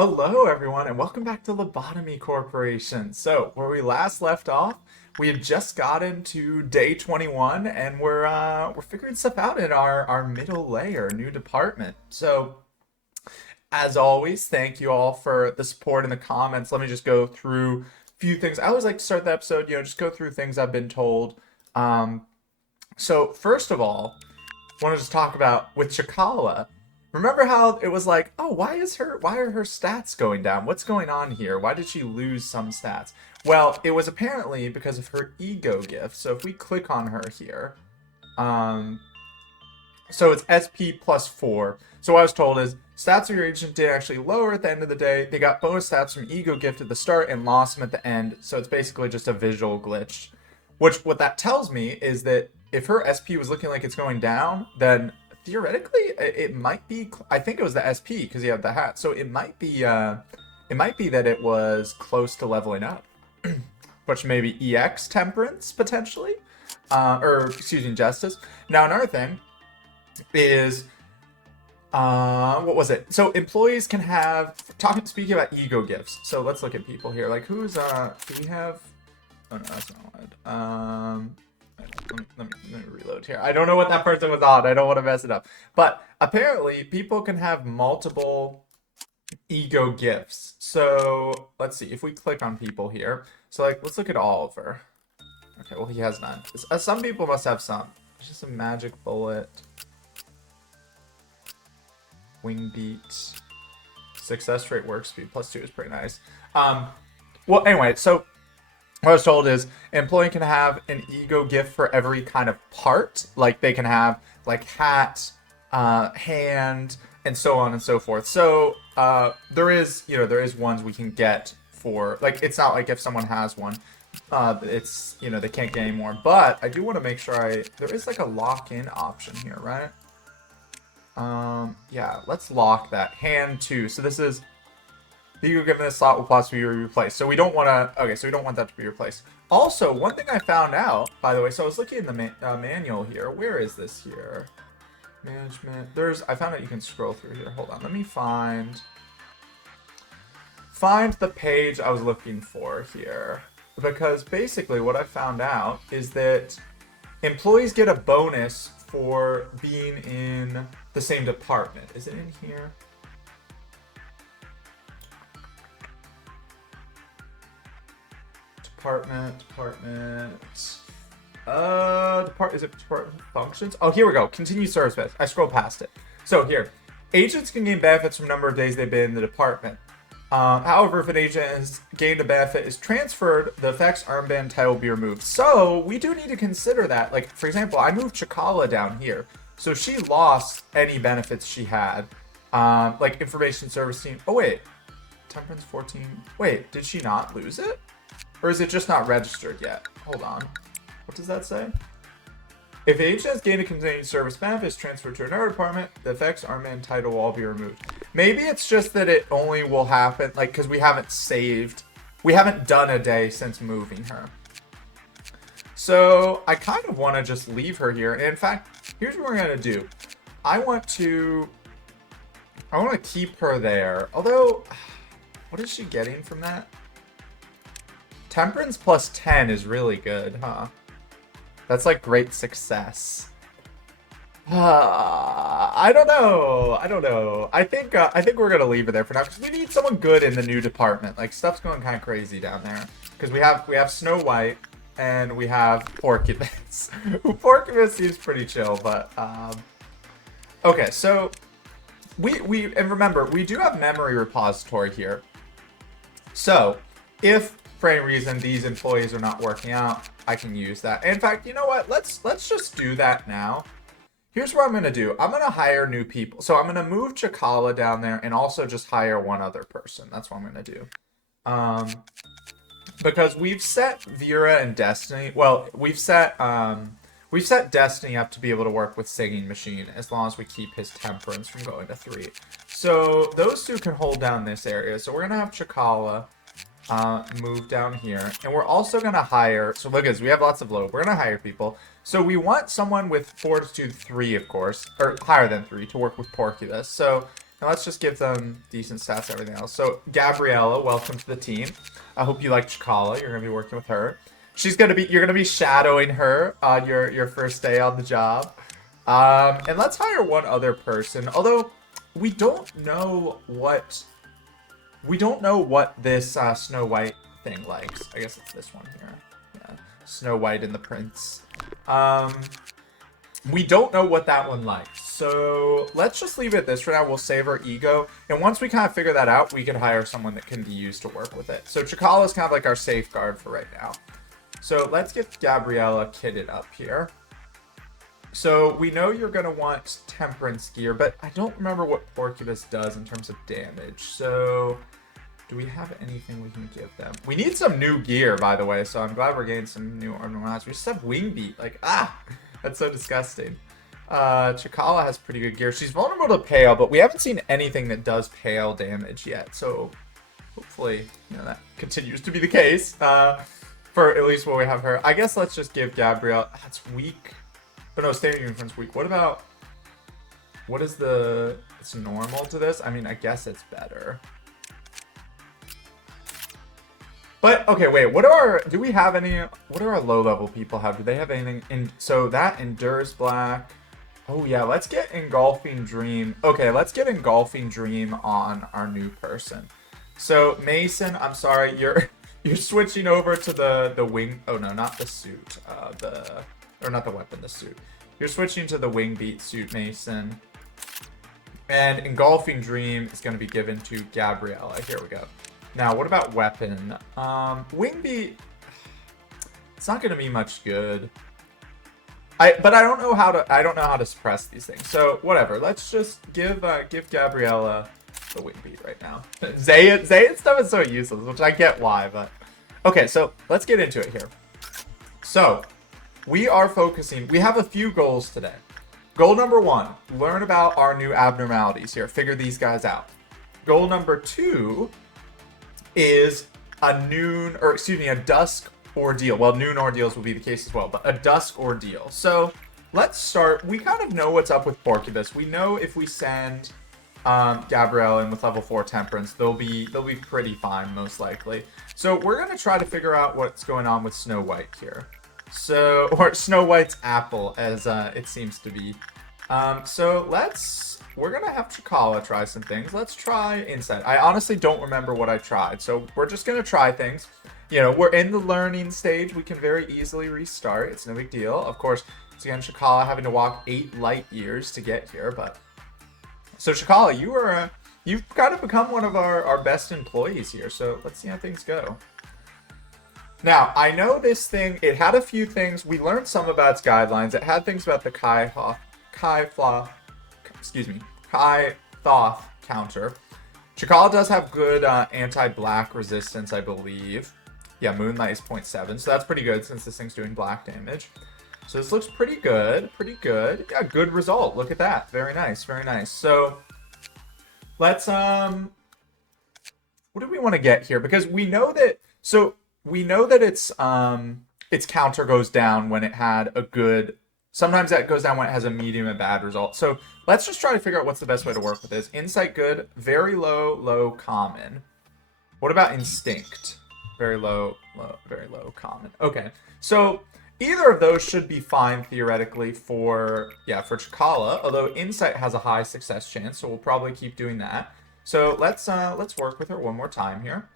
Hello, everyone, and welcome back to Lobotomy Corporation. So, where we last left off, we had just gotten to day 21, and we're figuring stuff out in our middle layer, new department. So, as always, thank you all for the support in the comments. Let me just go through a few things. I always like to start the episode, just go through things I've been told. So first of all, I want to just talk about with Chakala. Remember how it was like, oh, why are her stats going down? What's going on here? Why did she lose some stats? Well, it was apparently because of her ego gift. So if we click on her here, um, so it's SP plus 4. So what I was told is stats of your agent did actually lower at the end of the day. They got bonus stats from ego gift at the start and lost them at the end. So it's basically just a visual glitch. What that tells me is that if her SP was looking like it's going down, then theoretically it might be. I think it was the SP because you have the hat, so it might be. It might be that it was close to leveling up, which maybe EX temperance potentially, or excuse me, justice. Now another thing is. What was it? So employees can have speaking about ego gifts. So let's look at people here. Like who's do we have? Oh no, that's not what. Let me reload here. I don't know what that person was on. I don't want to mess it up. But apparently, people can have multiple ego gifts. So let's see if we click on people here. So like, let's look at Oliver. Okay, well he has none. Some people must have some. It's just a magic bullet. Wing beat. Success rate work speed +2 is pretty nice. Well, anyway, so what I was told is an employee can have an ego gift for every kind of part. Like they can have like hat, hand, and so on and so forth. So there is ones we can get for like it's not like if someone has one, it's they can't get any more. But I do want to make sure there is like a lock-in option here, right? Yeah, let's lock that hand too. So this is the ego given this slot will possibly be replaced. So we don't want to. Okay, so we don't want that to be replaced. Also, one thing I found out, by the way, so I was looking in the manual here. Where is this here? Management. I found out you can scroll through here. Hold on. Let me find the page I was looking for here. Because basically what I found out is that employees get a bonus for being in the same department. Is it in here? Department. Is it department functions? Oh, here we go. Continue service best. I scrolled past it. So here, agents can gain benefits from number of days they've been in the department. However, if an agent has gained a benefit is transferred, the effect's armband title will be removed. So we do need to consider that. Like, for example, I moved Chakala down here. So she lost any benefits she had. Like information service team. Oh, wait. Temperance 14. Wait, did she not lose it? Or is it just not registered yet? Hold on. What does that say? If agent has gained a continuing service benefit is transferred to another department, the effects armband title will all be removed. Maybe it's just that it only will happen, like, because we haven't saved. We haven't done a day since moving her. So I kind of want to just leave her here. And in fact, here's what we're going to do. I want to keep her there. Although, what is she getting from that? Temperance plus 10 is really good, huh? That's like great success. I don't know. I think we're gonna leave it there for now because we need someone good in the new department. Like stuff's going kind of crazy down there because we have Snow White and we have Porcupus. Porcupus seems pretty chill, but okay. So and remember we do have memory repository here. So if for any reason these employees are not working out, I can use that. In fact, you know what? Let's just do that now. Here's what I'm going to do. I'm going to hire new people. So I'm going to move Chakala down there and also just hire one other person. That's what I'm going to do. Because we've set Vera and Destiny. Well, we've set Destiny up to be able to work with Singing Machine as long as we keep his temperance from going to 3. So those two can hold down this area. So we're going to have Chakala move down here, and we're also gonna hire. So look at this, we have lots of low. We're gonna hire people. So we want someone with Fortitude 3, of course, or higher than 3, to work with Porcupus. So And let's just give them decent stats and everything else. So, Gabriella, welcome to the team. I hope you like Chikala. You're going to be working with her. You're going to be shadowing her on your first day on the job. And let's hire one other person. Although, we don't know what this Snow White thing likes. I guess it's this one here. Yeah. Snow White and the Prince. We don't know what that one likes. So let's just leave it at this for now. We'll save our ego. And once we kind of figure that out, we can hire someone that can be used to work with it. So Chikala is kind of like our safeguard for right now. So let's get Gabriella kitted up here. So we know you're going to want Temperance gear, but I don't remember what Porcupus does in terms of damage. So do we have anything we can give them? We need some new gear, by the way, so I'm glad we're getting some new armor. We just have Wing Beat. Like, that's so disgusting. Chikala has pretty good gear. She's vulnerable to Pale, but we haven't seen anything that does Pale damage yet. So hopefully, that continues to be the case for at least when we have her. I guess let's just give Gabrielle. That's weak. But no, Standing Unicorn's weak. What is it's normal to this? I mean, I guess it's better. But, okay, wait, what do our low-level people have? Do they have anything? So that endures black. Oh, yeah, let's get Engulfing Dream. Okay, let's get Engulfing Dream on our new person. So, Mason, I'm sorry, you're switching over to the wing. Oh, no, not the suit. Not the weapon, the suit. You're switching to the Wing Beat suit, Mason. And Engulfing Dream is going to be given to Gabriella. Here we go. Now, what about weapon? Wing Beat, it's not going to be much good. But I don't know how to suppress these things. So whatever. Let's just give Gabriella the Wing Beat right now. Zayn stuff is so useless, which I get why, but okay. So let's get into it here. So we are focusing. We have a few goals today. Goal number 1: learn about our new abnormalities here. Figure these guys out. Goal number 2 is a dusk ordeal. Well, noon ordeals will be the case as well, but a dusk ordeal. So let's start. We kind of know what's up with Porcupus. We know if we send Gabrielle in with level 4 Temperance, they'll be pretty fine, most likely. So we're gonna try to figure out what's going on with Snow White here. So, or Snow White's apple, as it seems to be. We're going to have Chikala try some things. Let's try Insight. I honestly don't remember what I tried, so we're just going to try things. We're in the learning stage. We can very easily restart. It's no big deal. Of course, it's again Chikala having to walk 8 light years to get here, but... So, Chikala, you've kind of become one of our best employees here, so let's see how things go. Now, I know this thing, it had a few things. We learned some about its guidelines. It had things about the Kai Thoth counter. Chikala does have good anti-black resistance, I believe. Yeah, Moonlight is 0.7, so that's pretty good since this thing's doing black damage. So this looks pretty good, Yeah, good result. Look at that. Very nice, very nice. So let's what do we want to get here? Because we know that its counter goes down when it had a good. Sometimes that goes down when it has a medium and bad result. So let's just try to figure out what's the best way to work with this. Insight good, very low, common. What about Instinct? Very low, common. Okay, so either of those should be fine theoretically for Chikala. Although Insight has a high success chance, so we'll probably keep doing that. So let's work with her one more time here.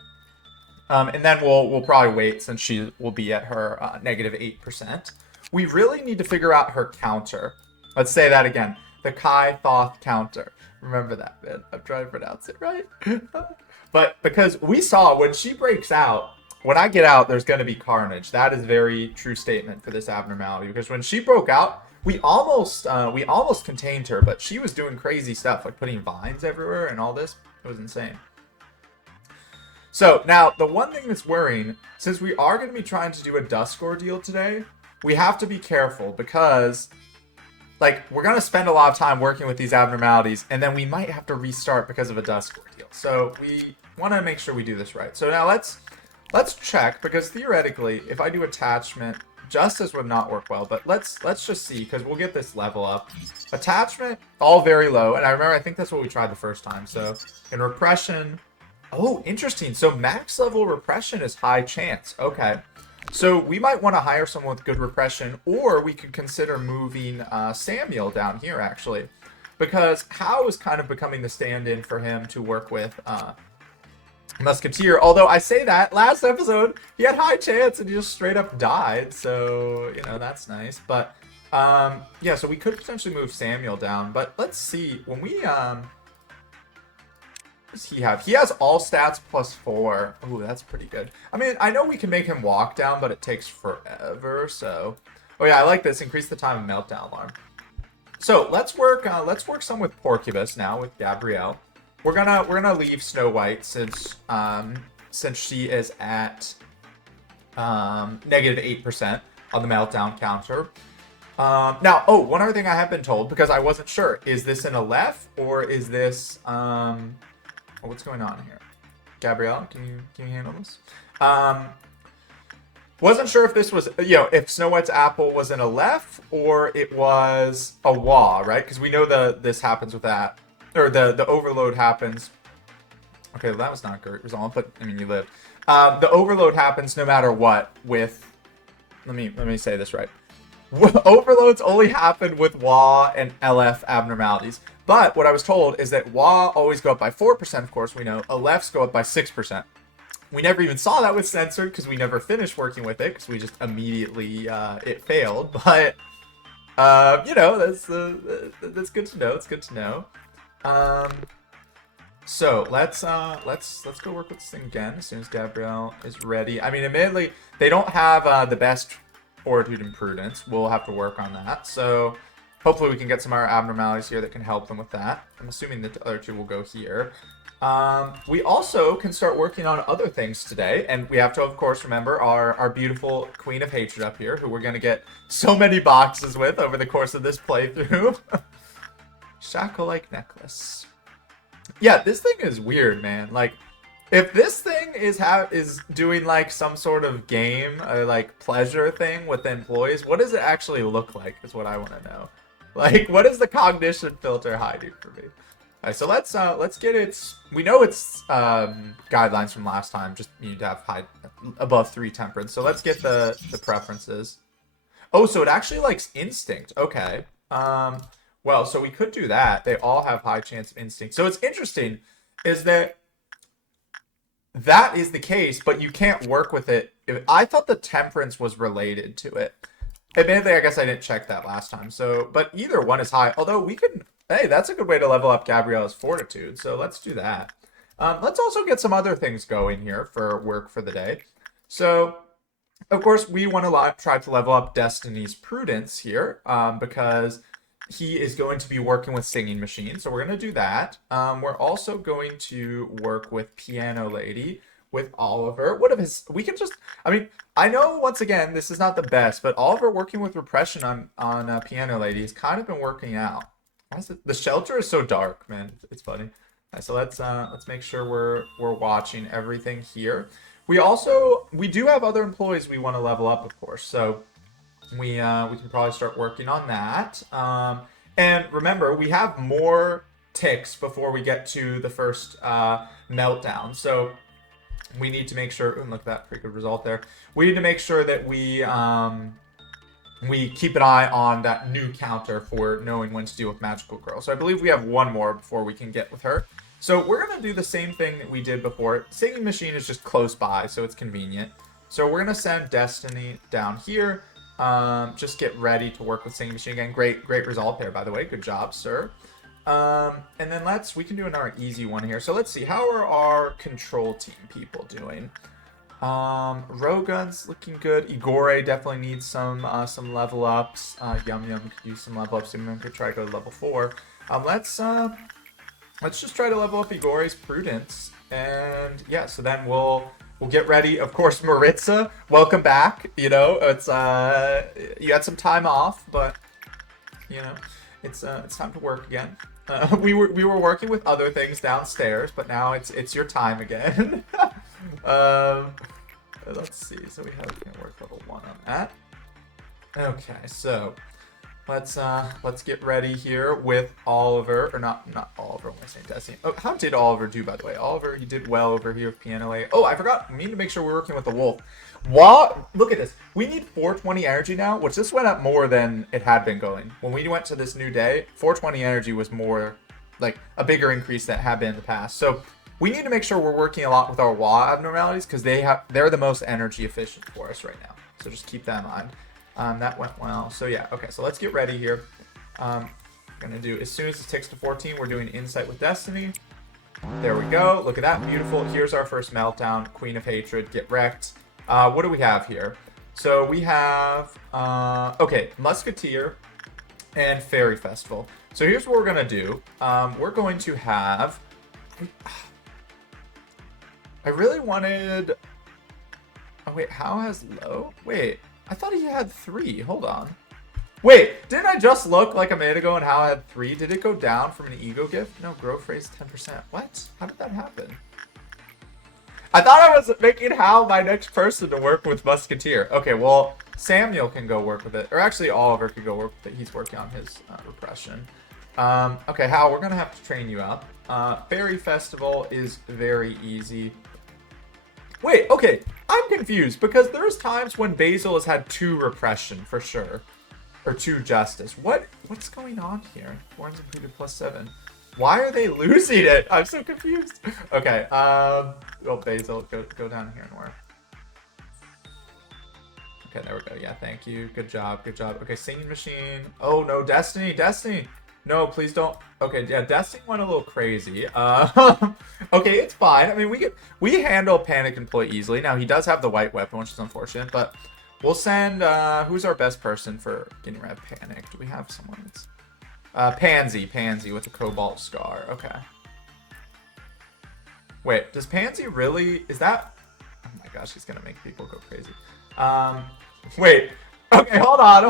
And then we'll probably wait since she will be at her -8%. We really need to figure out her counter. Let's say that again. The Kai Thoth counter. Remember that, man. I'm trying to pronounce it right. But because we saw when she breaks out, when I get out, there's going to be carnage. That is a very true statement for this abnormality. Because when she broke out, we almost contained her, but she was doing crazy stuff, like putting vines everywhere and all this. It was insane. So now the one thing that's worrying, since we are going to be trying to do a dusk ordeal today, we have to be careful because, like, we're going to spend a lot of time working with these abnormalities, and then we might have to restart because of a dusk ordeal. So we want to make sure we do this right. So now let's check, because theoretically, if I do attachment Justice would not work well, but let's just see, because we'll get this level up. Attachment, all very low, and I remember, I think that's what we tried the first time. So in repression, oh, interesting. So max level repression is high chance. Okay. So we might want to hire someone with good repression, or we could consider moving Samuel down here, actually. Because Hao is kind of becoming the stand-in for him to work with Musketeer. Although I say that, last episode, he had high chance and he just straight up died. So, you know, that's nice. But, yeah, so we could potentially move Samuel down. But let's see. When we, what does he have? He has all stats +4. Ooh, that's pretty good. I mean, I know we can make him walk down, but it takes forever. So, oh yeah, I like this. Increase the time of meltdown alarm. So let's work some with Porcubus now with Gabrielle. We're gonna leave Snow White since she is at -8% on the meltdown counter. Now, oh, one other thing I have been told, because I wasn't sure, is this an Aleph or is this oh, what's going on here? Gabrielle, can you handle this? Wasn't sure if this was, you know, if Snow White's apple was an Aleph or it was a Wa, right? Because we know this happens with that, or the overload happens. Okay, well, that was not a great result, but I mean, you lived. The overload happens no matter what with, let me say this right. Overloads only happen with Wa and LF abnormalities. But what I was told is that Wa always go up by 4%, of course, we know. Alephs go up by 6%. We never even saw that with censored because we never finished working with it because we just immediately it failed. But you know, that's good to know. It's good to know. So let's go work with this thing again as soon as Gabrielle is ready. I mean, admittedly, they don't have the best fortitude and prudence. We'll have to work on that. So hopefully we can get some other abnormalities here that can help them with that. I'm assuming that the other two will go here. We also can start working on other things today, and we have to, of course, remember our beautiful Queen of Hatred up here, who we're going to get so many boxes with over the course of this playthrough. Shackle-like necklace. Yeah, this thing is weird, man. Like, if this thing is doing, like, some sort of game, like, pleasure thing with the employees, what does it actually look like, is what I want to know. Like, what is the cognition filter hiding for me? Alright, so let's get its, we know its guidelines from last time, just you need to have high, above 3 temperance. So let's get the preferences. Oh, so it actually likes instinct. Okay. Well, so we could do that. They all have high chance of instinct. So it's interesting is that is the case, but you can't work with it. I thought the temperance was related to it. Admittedly, I guess I didn't check that last time. So, but either one is high. Although we could, hey, that's a good way to level up Gabrielle's fortitude. So let's do that. Let's also get some other things going here for work for the day. So, of course, we want to try to level up Destiny's prudence here because he is going to be working with Singing Machine. So we're going to do that. We're also going to work with Piano Lady with Oliver. What if we can just, I mean, I know once again, this is not the best, but Oliver working with repression on Piano Lady has kind of been working out. Why is it, the shelter is so dark, man. It's funny. Right, so let's make sure we're watching everything here. We do have other employees we want to level up, of course. So we can probably start working on that. And remember, we have more ticks before we get to the first meltdown. So we need to make sure, and look at that, pretty good result there. We need to make sure that we keep an eye on that new counter for knowing when to deal with Magical Girl. So I believe we have one more before we can get with her. So we're going to do the same thing that we did before. Singing Machine is just close by, so it's convenient. So we're going to send Destiny down here. Just get ready to work with Singing Machine again. Great result there, by the way. Good job, sir. And then we can do another easy one here. So let's see, how are our control team people doing? Rogun's looking good. Igore definitely needs some level ups. Yum Yum could use some level ups. Yum Yum could try to go to level 4. Let's just try to level up Igore's prudence. And yeah, so then we'll get ready. Of course, Maritza, welcome back. You know, it's you had some time off, but you know, it's time to work again. We were working with other things downstairs, but now it's your time again. Let's see. So we can work level 1 on that. Okay, so let's get ready here with Oliver, or not Oliver. When I say Destiny. Oh, how did Oliver do, by the way? Oliver, he did well over here with Piano A. Oh, I forgot. We need to make sure we're working with the wolf. What? Look at this. We need 420 energy now, which this went up more than it had been going. When we went to this new day, 420 energy was more like a bigger increase than it had been in the past. So we need to make sure we're working a lot with our WA abnormalities because they're the most energy efficient for us right now. So just keep that in mind. That went well. So yeah, okay, so let's get ready here. Gonna do, as soon as it ticks to 14, we're doing Insight with Destiny. There we go. Look at that, beautiful. Here's our first meltdown. Queen of Hatred, get wrecked. What do we have here? So we have, okay, Musketeer and Fairy Festival. So here's what we're gonna do. We're going to have, I really wanted, oh wait, how has low? Wait. I thought he had 3. Hold on. Wait, didn't I just look like a minute ago and Hal had 3? Did it go down from an ego gift? No, growth rate 10%. What? How did that happen? I thought I was making Hal my next person to work with Musketeer. Okay, well, Samuel can go work with it. Or actually, Oliver can go work with it. He's working on his repression. Okay, Hal, we're going to have to train you up. Fairy Festival is very easy. Wait, okay, I'm confused because there's times when Basil has had 2 repression for sure, or 2 justice. What's going on here? Warren's included +7. Why are they losing it? I'm so confused. Okay, well, Basil, go down here and work. Okay, there we go. Yeah, thank you. Good job, good job. Okay, singing machine. Oh no, Destiny. No, please don't. Okay, yeah, Destiny went a little crazy. Okay, it's fine. I mean, we handle Panic Employee easily. Now, he does have the white weapon, which is unfortunate, but we'll send, who's our best person for getting rid of Panic? Do we have someone that's, Pansy with a Cobalt Scar. Okay. Wait, does Pansy really, is that, oh my gosh, he's gonna make people go crazy. Wait. Okay, hold on.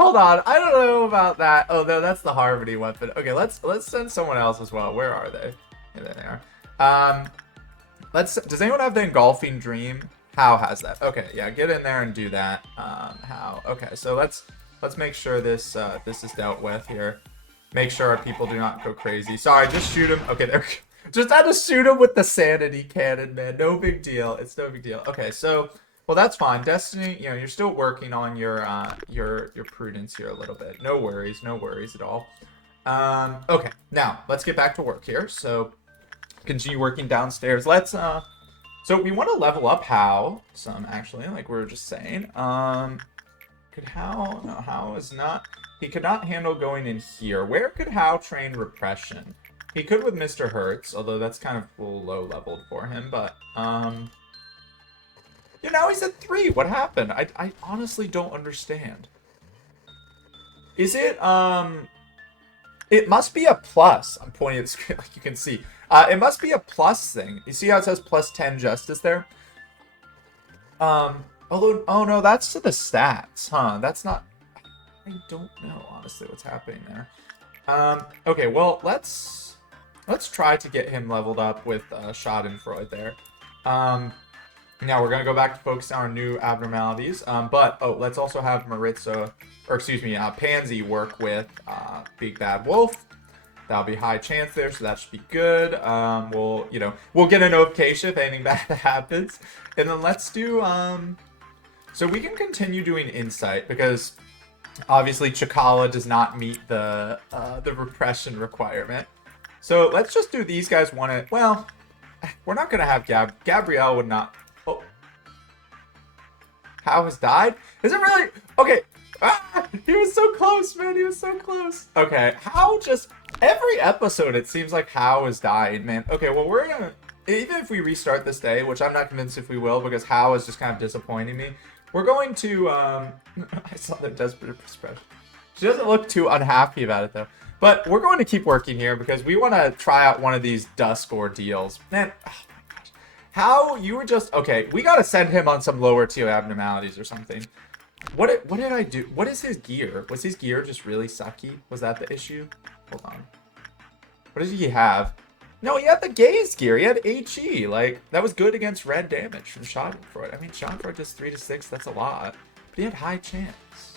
I don't know about that. Oh, no, that's the Harmony weapon. Okay, let's send someone else as well. Where are they? Yeah, there they are. Does anyone have the Engulfing Dream? How has that? Okay, yeah, get in there and do that. How? Okay, so let's make sure this is dealt with here. Make sure our people do not go crazy. Sorry, just shoot him. Okay, there. Just had to shoot him with the Sanity Cannon, man. No big deal. It's no big deal. Okay, so. Well, that's fine. Destiny, you know, you're still working on your prudence here a little bit. No worries at all. Okay, now let's get back to work here. So continue working downstairs. Let's so we want to level up Hal some actually, like we were just saying. Could Hal? No, Hal is not. He could not handle going in here. Where could Hal train repression? He could with Mr. Hertz, although that's kind of a little low leveled for him. But yeah, now he's at 3. What happened? I honestly don't understand. Is it, it must be a plus. I'm pointing at the screen like you can see. It must be a plus thing. You see how it says +10 justice there? Although, oh no, that's to the stats, huh? That's not, I don't know, honestly, what's happening there. Okay, well, let's try to get him leveled up with Schadenfreude there. Now we're gonna go back to focus on our new abnormalities. But let's also have Maritza, or excuse me, Pansy work with Big Bad Wolf. That'll be high chance there, so that should be good. We'll get a notification if anything bad happens, and then let's do so we can continue doing Insight because obviously Chikala does not meet the repression requirement. So let's just do these guys. Well, we're not gonna have Gabrielle would not. Oh. How has died? Is it really? Okay. Ah, he was so close, man. He was so close. Okay. How just... Every episode, it seems like How is dying, man. Okay, well, we're gonna... Even if we restart this day, which I'm not convinced if we will, because How is just kind of disappointing me, we're going to... I saw the desperate expression. She doesn't look too unhappy about it, though. But we're going to keep working here, because we want to try out one of these Dusk ordeals. Man... Oh. How you were just okay? We gotta send him on some lower tier abnormalities or something. What did I do? What is his gear? Was his gear just really sucky? Was that the issue? Hold on. What did he have? No, he had the gaze gear. He had HE. Like that was good against red damage from Schadenfreude. I mean, Schadenfreude does 3 to 6. That's a lot. But he had high chance.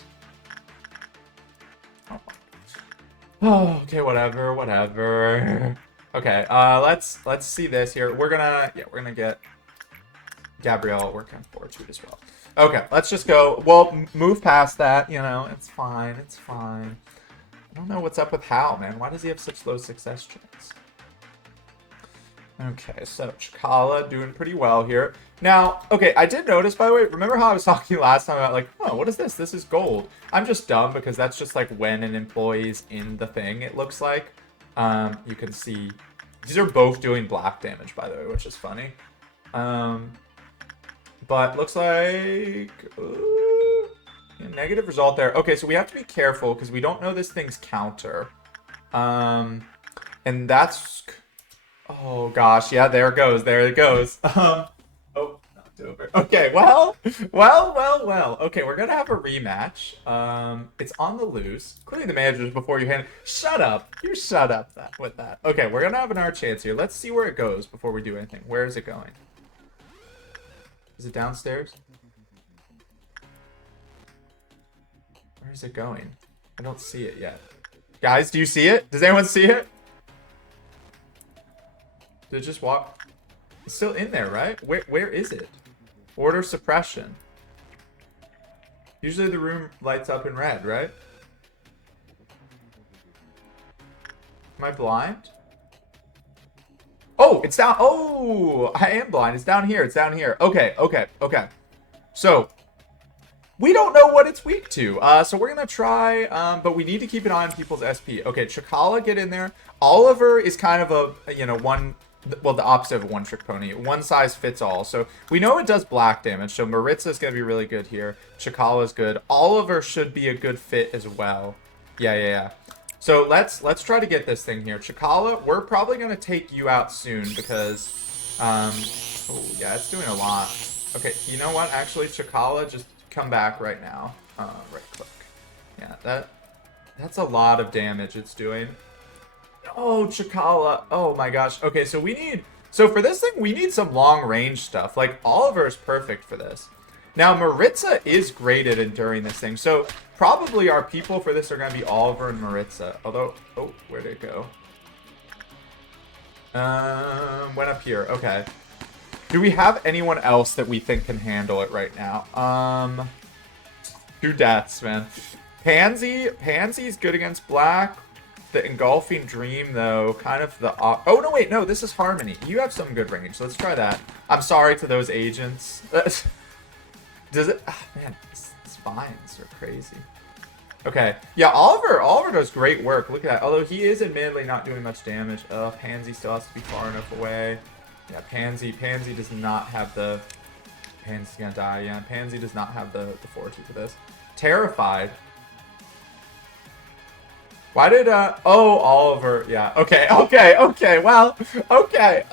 Oh, okay, whatever. Okay, let's see this here. We're gonna get Gabrielle working on Fortitude as well. Okay, let's just go. Well, move past that. You know, it's fine. I don't know what's up with Hal, man. Why does he have such low success chance? Okay, so Chikala doing pretty well here. Now, okay, I did notice, by the way, remember how I was talking last time about, like, oh, what is this? This is gold. I'm just dumb because that's just, like, when an employee's in the thing, it looks like. You can see, these are both doing black damage, by the way, which is funny. But looks like, yeah, negative result there. Okay, so we have to be careful because we don't know this thing's counter. And that's... Oh gosh, yeah, there it goes. Oh, knocked over. Okay, well. Okay, we're gonna have a rematch. It's on the loose. Clearly the manager's before you hand. Shut up. You shut up with that. Okay, we're gonna have another chance here. Let's see where it goes before we do anything. Where is it going? Is it downstairs? Where is it going? I don't see it yet. Guys, do you see it? Does anyone see it? Did it just walk? It's still in there, right? Where is it? Order suppression. Usually the room lights up in red, right? Am I blind? Oh, it's down. Oh, I am blind. It's down here. Okay. So, we don't know what it's weak to. So we're going to try, but we need to keep an eye on people's SP. Okay, Chikala, get in there. Oliver is kind of a, you know, well, the opposite of a one-trick pony. One size fits all. So we know it does black damage. So Maritza is going to be really good here. Chikala is good. Oliver should be a good fit as well. Yeah. So let's try to get this thing here. Chikala, we're probably going to take you out soon because, oh yeah, it's doing a lot. Okay, you know what? Actually, Chikala, just come back right now. Right click. Yeah, that's a lot of damage it's doing. Oh, Chikala. Oh my gosh. Okay, so for this thing, we need some long range stuff. Like, Oliver is perfect for this. Now, Maritza is great at enduring this thing. So, probably our people for this are going to be Oliver and Maritza. Although, oh, where'd it go? Went up here. Okay. Do we have anyone else that we think can handle it right now? 2 deaths, man. Pansy's good against black. The Engulfing Dream, though, kind of the... Oh, no, wait, no, this is Harmony. You have some good range, so let's try that. I'm sorry to those agents. Does it... Oh, man, these vines are crazy. Okay. Yeah, Oliver does great work. Look at that. Although he is admittedly not doing much damage. Pansy still has to be far enough away. Yeah, Pansy does not have the... Pansy's gonna die, yeah. Pansy does not have the fortitude for this. Terrified. Why did, oh, Oliver, yeah, okay, well, okay,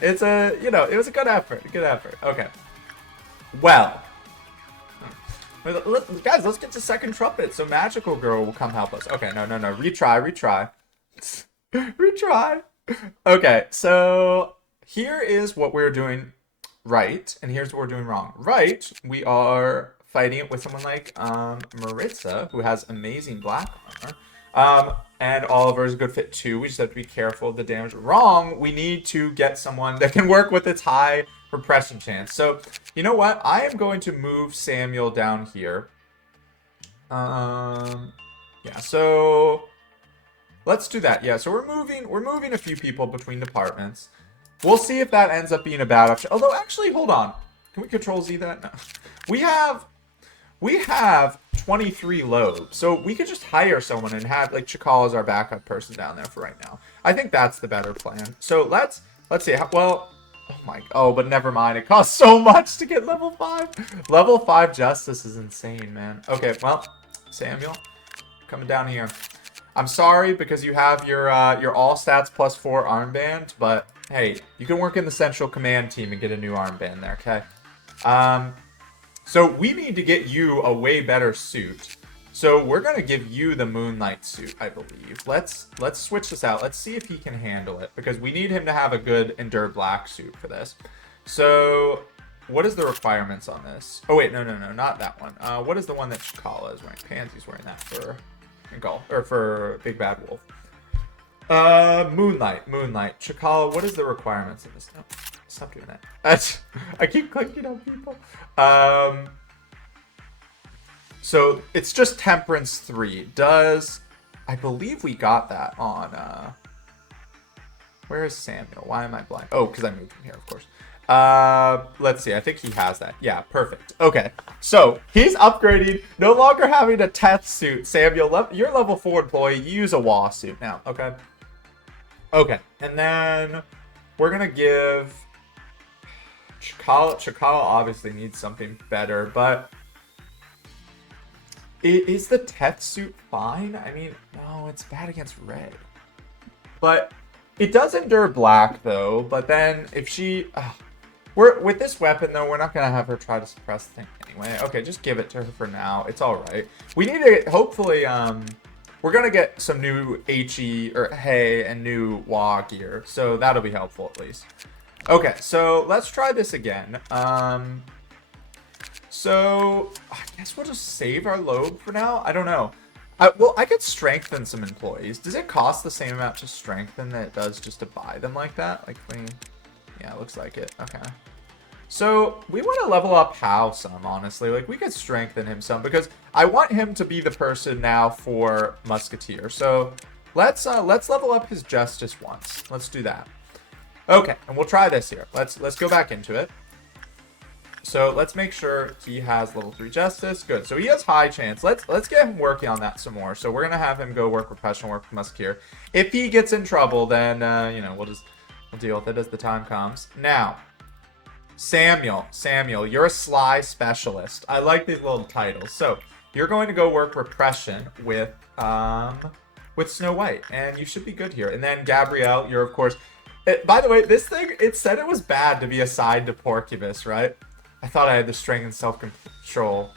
it's a, you know, it was a good effort, okay. Well, guys, let's get to second trumpet, so Magical Girl will come help us. Okay, no, retry. Retry. Okay, so here is what we're doing right, and here's what we're doing wrong. Right, we are fighting it with someone like Maritza, who has amazing black armor. And Oliver is a good fit too. We just have to be careful of the damage. Wrong, we need to get someone that can work with its high repression chance. So, you know what? I am going to move Samuel down here. Yeah, so let's do that. Yeah, so we're moving a few people between departments. We'll see if that ends up being a bad option. Although, actually, hold on. Can we Control Z that? No. We have 23 lobes, so we could just hire someone and have, like, Chikala as our backup person down there for right now. I think that's the better plan. So let's see. Well, but never mind. It costs so much to get level 5. Level 5 Justice is insane, man. Okay, well, Samuel, coming down here. I'm sorry because you have your all stats +4 armband, but hey, you can work in the Central Command team and get a new armband there, okay? So we need to get you a way better suit. So we're gonna give you the Moonlight suit, I believe. Let's switch this out. Let's see if he can handle it because we need him to have a good Endure Black suit for this. So what is the requirements on this? Oh wait, no, not that one. What is the one that Chikala is wearing? Pansy's wearing that for Gull, or for Big Bad Wolf. Moonlight. Chakala, what is the requirements of this? No, stop doing that. I keep clicking on people. So it's just Temperance 3. I believe we got that on, where is Samuel? Why am I blind? Oh, because I moved from here, of course. Let's see. I think he has that. Yeah, perfect. Okay. So he's upgrading. No longer having a test suit. Samuel, you're level 4 employee. You use a WA suit now. Okay. Okay. And then we're going to give Chakala obviously needs something better, but is the test suit fine? I mean, no, it's bad against red. But it does endure black, though. But then if she... with this weapon, though, we're not going to have her try to suppress the thing anyway. Okay, just give it to her for now. It's all right. We need to... Hopefully, we're going to get some new HE, or hay, and new WA gear. So that'll be helpful, at least. Okay, so let's try this again. So I guess we'll just save our lobe for now. I don't know. Well, I could strengthen some employees. Does it cost the same amount to strengthen that it does just to buy them like that? Like, yeah, it looks like it. Okay. So we want to level up Hao some, honestly. Like, we could strengthen him some because I want him to be the person now for Musketeer. So let's level up his justice once. Let's do that. Okay, and we'll try this here. Let's go back into it. So let's make sure he has level 3 justice. Good. So he has high chance. Let's get him working on that some more. So we're gonna have him go work repression, work with Musketeer. If he gets in trouble, then you know, we'll deal with it as the time comes. Now, Samuel, you're a sly specialist. I like these little titles. So you're going to go work repression with Snow White, and you should be good here. And then Gabrielle, you're of course. By the way, this thing, it said it was bad to be assigned to Porcubus, right? I thought I had the strength and self-control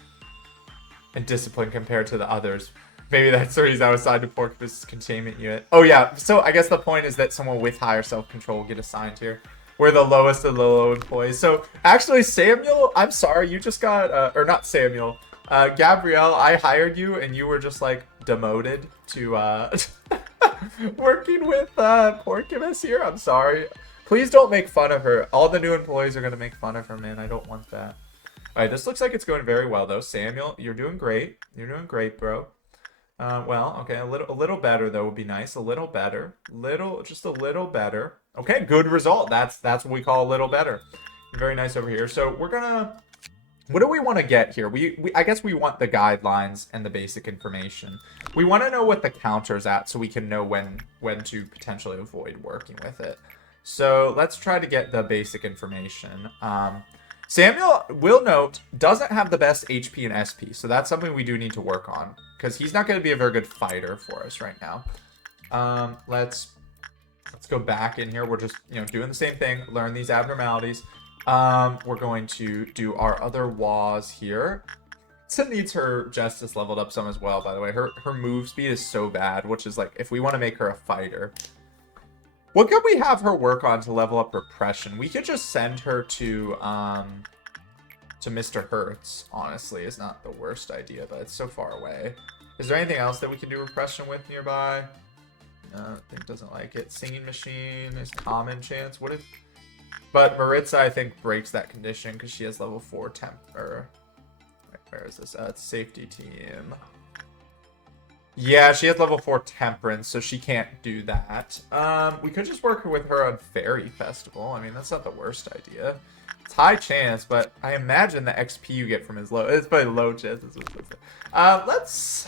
and discipline compared to the others. Maybe that's the reason I was assigned to Porcubus' containment unit. Oh yeah, so I guess the point is that someone with higher self-control will get assigned here. We're the lowest of the low employees. So actually, Samuel, I'm sorry, you just got, or not Samuel, Gabrielle, I hired you and you were just like demoted to working with Porcubus here. I'm sorry. Please don't make fun of her. All the new employees are going to make fun of her, man. I don't want that. All right, this looks like it's going very well, though. Samuel, you're doing great. You're doing great, bro. Well, okay, a little better, though, would be nice. A little better. Just a little better. Okay, good result. That's what we call a little better. Very nice over here. So we're going to... What do we want to get here? I guess we want the guidelines and the basic information. We want to know what the counter's at so we can know when to potentially avoid working with it. So let's try to get the basic information. Samuel, will note, doesn't have the best HP and SP, so that's something we do need to work on because he's not going to be a very good fighter for us right now. Let's go back in here. We're just doing the same thing. Learn these abnormalities. We're going to do our other WAs here. Sim needs her justice leveled up some as well, by the way. Her move speed is so bad, which is like if we want to make her a fighter. What could we have her work on to level up repression? We could just send her to Mr. Hertz, honestly. Is not the worst idea, but it's so far away. Is there anything else that we can do repression with nearby? No, I think doesn't like it. Singing machine is common chance. What if... But Maritza, I think, breaks that condition because she has level 4 temp... Or... Where is this? It's safety team. Yeah, she has level 4 temperance, so she can't do that. We could just work with her on Fairy Festival. I mean, that's not the worst idea. It's high chance, but I imagine the XP you get from his low... It's probably low chance. Let's...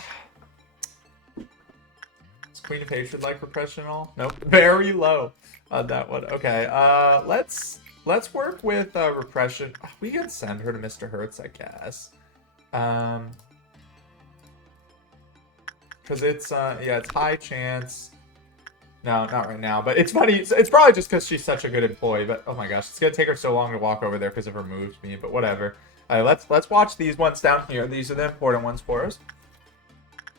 Is Queen of Hatred like repression at all? Nope. Very low on that one. Okay, let's work with repression. We can send her to Mr. Hertz, I guess. Because it's, yeah, it's high chance. No, not right now. But it's funny. It's probably just because she's such a good employee. But, oh my gosh, it's going to take her so long to walk over there because of her move speed. But whatever. All right, let's watch these ones down here. These are the important ones for us.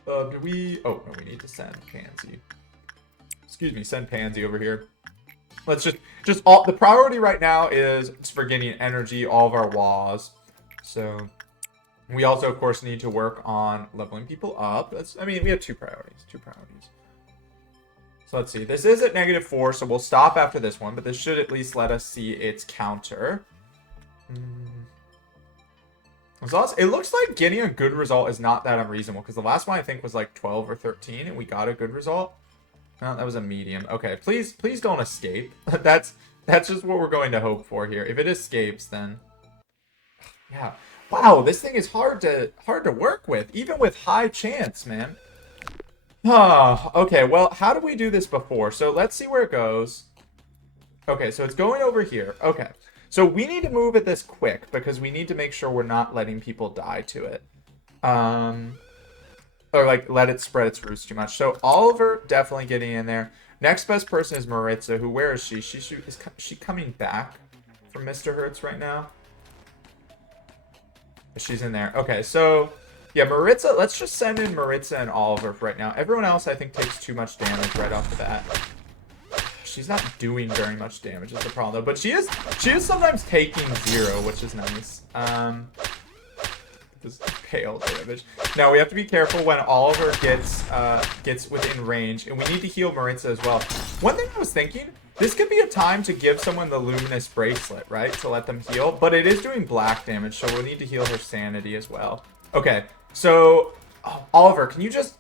Do we... Oh, no, we need to send Pansy. Excuse me, send Pansy over here. Let's just all... The priority right now is for getting energy, all of our WAs. So... We also, of course, need to work on leveling people up. I mean, we have two priorities. So let's see. This is at -4, so we'll stop after this one, but this should at least let us see its counter. So it looks like getting a good result is not that unreasonable, because the last one I think was like 12 or 13, and we got a good result. No, that was a medium. Okay, please don't escape. That's just what we're going to hope for here. If it escapes, then yeah. Wow, this thing is hard to work with, even with high chance, man. Okay, well, how do we do this before? So let's see where it goes. Okay, so it's going over here. Okay, so we need to move at this quick because we need to make sure we're not letting people die to it. Or like let it spread its roots too much. So Oliver definitely getting in there. Next best person is Maritza, who, where is she? Is she coming back from Mr. Hertz right now? She's in there. Okay, so yeah, Maritza, let's just send in Maritza and Oliver for right now. Everyone else, I think, takes too much damage right off the bat. She's not doing very much damage is the problem, though. But she is sometimes taking 0, which is nice. This pale damage. Now, we have to be careful when Oliver gets within range, and we need to heal Maritza as well. One thing I was thinking, this could be a time to give someone the luminous bracelet, right? To let them heal, but it is doing black damage, so we'll need to heal her sanity as well. Okay, so Oliver, can you just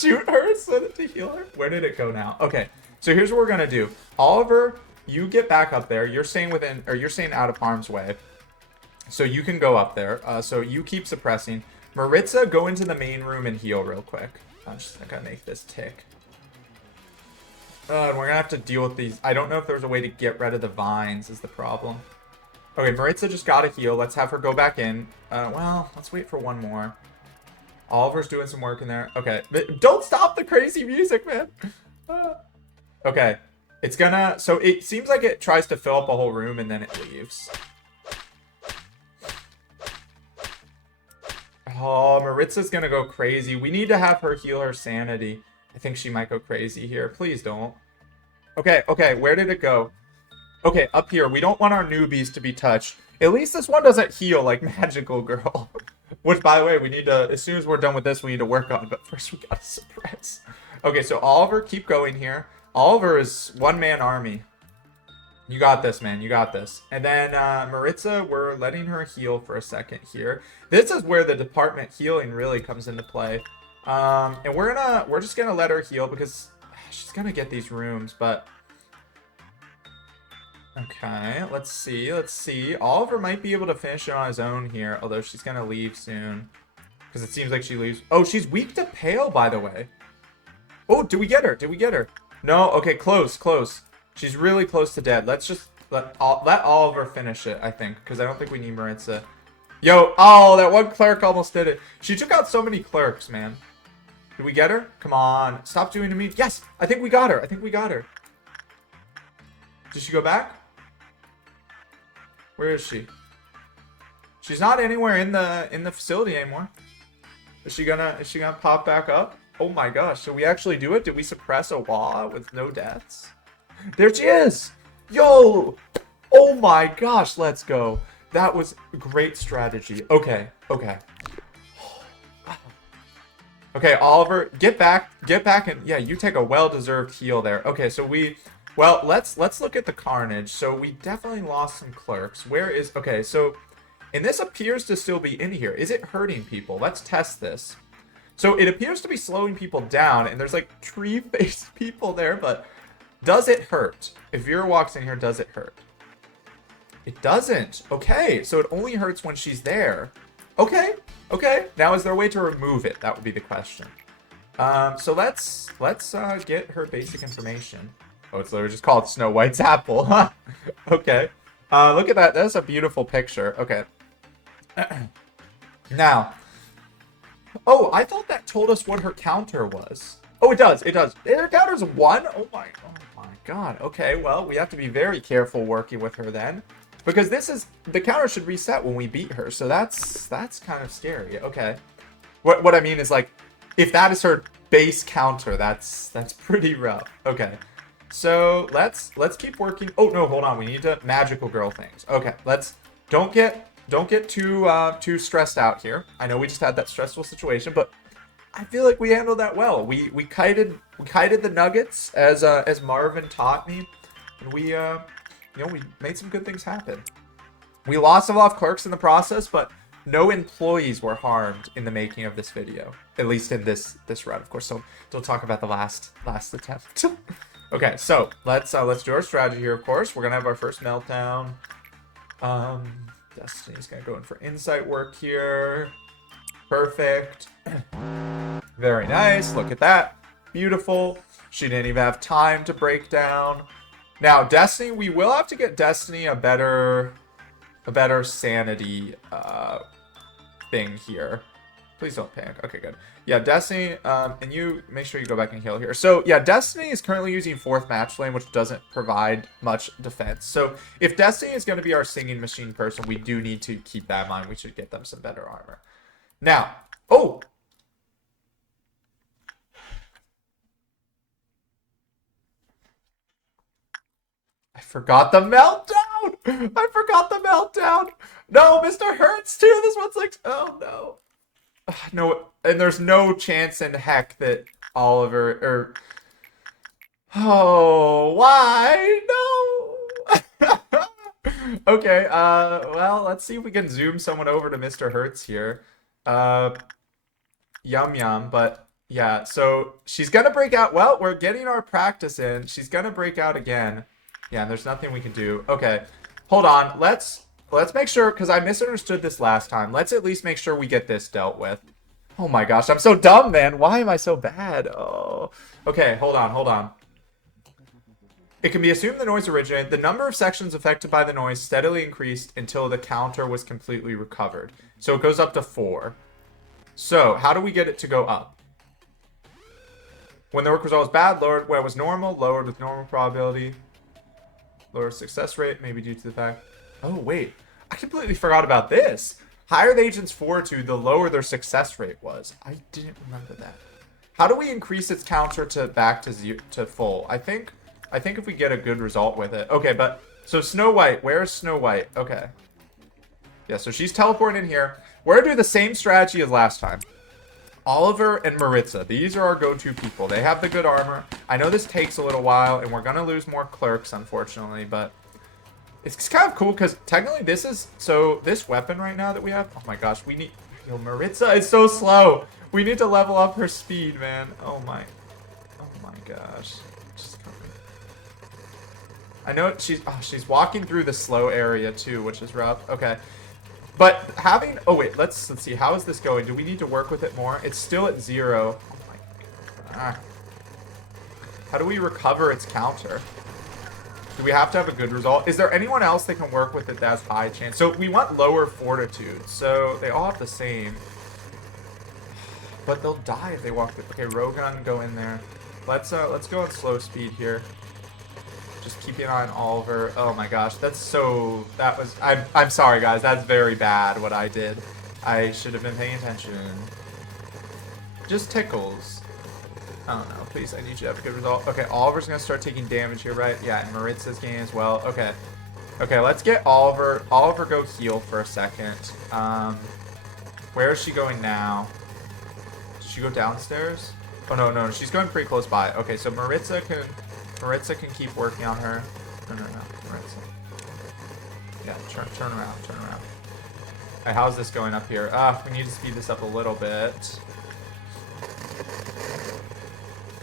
shoot her so that to heal her? Where did it go now? Okay, so here's what we're gonna do. Oliver, you get back up there. You're staying out of harm's way, so you can go up there. So you keep suppressing. Maritza, go into the main room and heal real quick. I'm just gonna make this tick. And we're gonna have to deal with these. I don't know if there's a way to get rid of the vines is the problem. Okay, Maritza just got a heal. Let's have her go back in. Well, let's wait for one more. Oliver's doing some work in there. Okay, but don't stop the crazy music, man. Okay, it's gonna... So it seems like it tries to fill up a whole room and then it leaves. Oh, Maritza's gonna go crazy. We need to have her heal her sanity. I think she might go crazy here. Please don't. Okay, where did it go? Okay, up here. We don't want our newbies to be touched. At least this one doesn't heal like Magical Girl. Which, by the way, we need to, as soon as we're done with this, we need to work on. But first, we gotta suppress. Okay, so Oliver, keep going here. Oliver is one-man army. You got this, man. You got this. And then Maritza, we're letting her heal for a second here. This is where the department healing really comes into play. And we're just gonna let her heal because she's gonna get these rooms, but okay, let's see. Oliver might be able to finish it on his own here, although she's gonna leave soon because it seems like she leaves. Oh, she's weak to pale, by the way. Oh, did we get her? No. Okay, close. She's really close to dead. Let's just let Oliver finish it, I think, because I don't think we need Maritza. Yo, oh, that one clerk almost did it. She took out so many clerks, man. Did we get her? Come on. Stop doing to me. Yes, I think we got her. Did she go back? Where is she? She's not anywhere in the facility anymore. Is she gonna pop back up? Oh my gosh. So we actually do it? Did we suppress a wall with no deaths? There she is! Yo! Oh my gosh, let's go. That was great strategy. Okay. Okay, Oliver, get back and yeah, you take a well-deserved heal there. Okay, so let's look at the carnage. So we definitely lost some clerks. Okay, so and this appears to still be in here. Is it hurting people? Let's test this. So it appears to be slowing people down, and there's like tree-faced people there, but does it hurt? If Vera walks in here, does it hurt? It doesn't. Okay, so it only hurts when she's there. Okay. Now, is there a way to remove it? That would be the question. So let's get her basic information. Oh, it's literally just called Snow White's apple. Okay. Look at that. That's a beautiful picture. Okay. Now. Oh, I thought that told us what her counter was. Oh, it does. Her counter's 1. Oh my god. Okay, well, we have to be very careful working with her then. Because the counter should reset when we beat her, so that's kind of scary. Okay, what I mean is, like, if that is her base counter, that's pretty rough. Okay, so let's keep working. Oh no, hold on, we need to magical girl things. Okay, don't get don't get too stressed out here. I know we just had that stressful situation, but I feel like we handled that well. We kited the nuggets as Marvin taught me, and we made some good things happen. We lost a lot of clerks in the process, but no employees were harmed in the making of this video. At least in this run, of course. So don't talk about the last attempt. Okay, so let's do our strategy here. Of course, we're gonna have our first meltdown. Destiny's gonna go in for insight work here. Perfect. Very nice. Look at that. Beautiful. She didn't even have time to break down. Now, Destiny, we will have to get Destiny a better sanity thing here. Please don't panic. Okay, good. Yeah, Destiny, and you make sure you go back and heal here. So, yeah, Destiny is currently using 4th match lane, which doesn't provide much defense. So, if Destiny is going to be our singing machine person, we do need to keep that in mind. We should get them some better armor. Now, oh! I forgot the meltdown! I forgot the meltdown! No, Mr. Hurts too! This one's like, oh no. No, and there's no chance in heck that Oliver, or... Oh, why? No! Okay, well, let's see if we can zoom someone over to Mr. Hurts here. Yum, but... Yeah, so she's gonna break out. Well, we're getting our practice in. She's gonna break out again. Yeah, and there's nothing we can do. Okay, hold on. Let's make sure, because I misunderstood this last time. Let's at least make sure we get this dealt with. Oh my gosh, I'm so dumb, man. Why am I so bad? Oh. Okay, hold on. It can be assumed the noise originated. The number of sections affected by the noise steadily increased until the counter was completely recovered. So it goes up to 4. So, how do we get it to go up? When the work result was bad, lowered when it was normal, lowered with normal probability. Lower success rate, maybe due to the fact... Oh, wait. I completely forgot about this. Higher the agent's fortitude, the lower their success rate was. I didn't remember that. How do we increase its counter to back to full? I think if we get a good result with it. Okay, but... So Snow White. Where is Snow White? Okay. Yeah, so she's teleporting in here. We're going to do the same strategy as last time. Oliver and Maritza. These are our go-to people. They have the good armor. I know this takes a little while, and we're going to lose more clerks, unfortunately, but it's kind of cool because technically this is... So this weapon right now that we have... Oh my gosh, we need... Yo, Maritza is so slow. We need to level up her speed, man. Oh my gosh. Just coming. I know she's walking through the slow area too, which is rough. Okay. But having... Oh, wait. Let's see. How is this going? Do we need to work with it more? It's still at 0. Oh, my God. How do we recover its counter? Do we have to have a good result? Is there anyone else that can work with it that has high chance? So we want lower fortitude. So they all have the same. But they'll die if they walk through. Okay, Rogan, go in there. Let's go on slow speed here. Just keeping an eye on Oliver. Oh my gosh, that's so... That was... I'm sorry, guys. That's very bad what I did. I should have been paying attention. Just tickles. I don't know. Please, I need you to have a good result. Okay, Oliver's going to start taking damage here, right? Yeah, and Maritza's getting as well. Okay. Okay, let's get Oliver. Oliver, go heal for a second. Where is she going now? Did she go downstairs? Oh, no. She's going pretty close by. Okay, so Maritza can keep working on her. No. Maritza. Yeah, turn around. Alright, how's this going up here? We need to speed this up a little bit.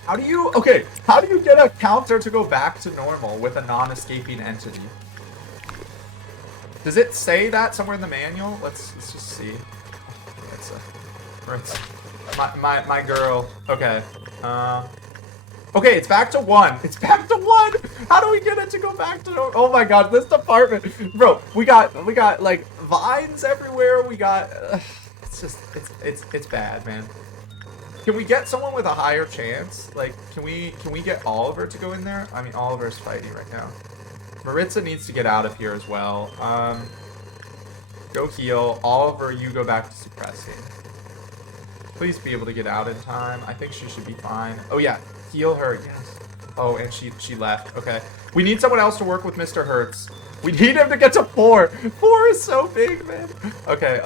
How do you get a counter to go back to normal with a non-escaping entity? Does it say that somewhere in the manual? Let's just see. Maritza. My girl. Okay. Okay, it's back to 1. It's back to 1. How do we get it to go back to normal? Oh my god, this department, bro. We got like vines everywhere. We got. It's bad, man. Can we get someone with a higher chance? Like, can we get Oliver to go in there? I mean, Oliver's fighting right now. Maritza needs to get out of here as well. Go heal. Oliver, you go back to suppressing. Please be able to get out in time. I think she should be fine. Oh yeah, heal her. Yes. Oh, and she left. Okay. We need someone else to work with Mr. Hertz. We need him to get to 4. 4 is so big, man. Okay,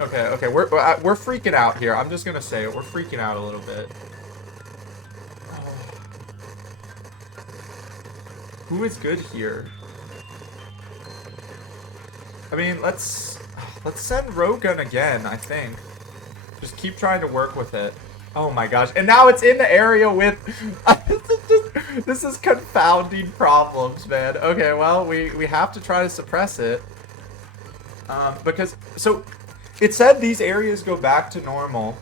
okay, we're freaking out here. I'm just gonna say it. We're freaking out a little bit. Who is good here? I mean, let's send Rogun again, I think. Just keep trying to work with it. Oh my gosh. And now it's in the area with... this is confounding problems, man. Okay, well, we have to try to suppress it. Because... So, it said these areas go back to normal.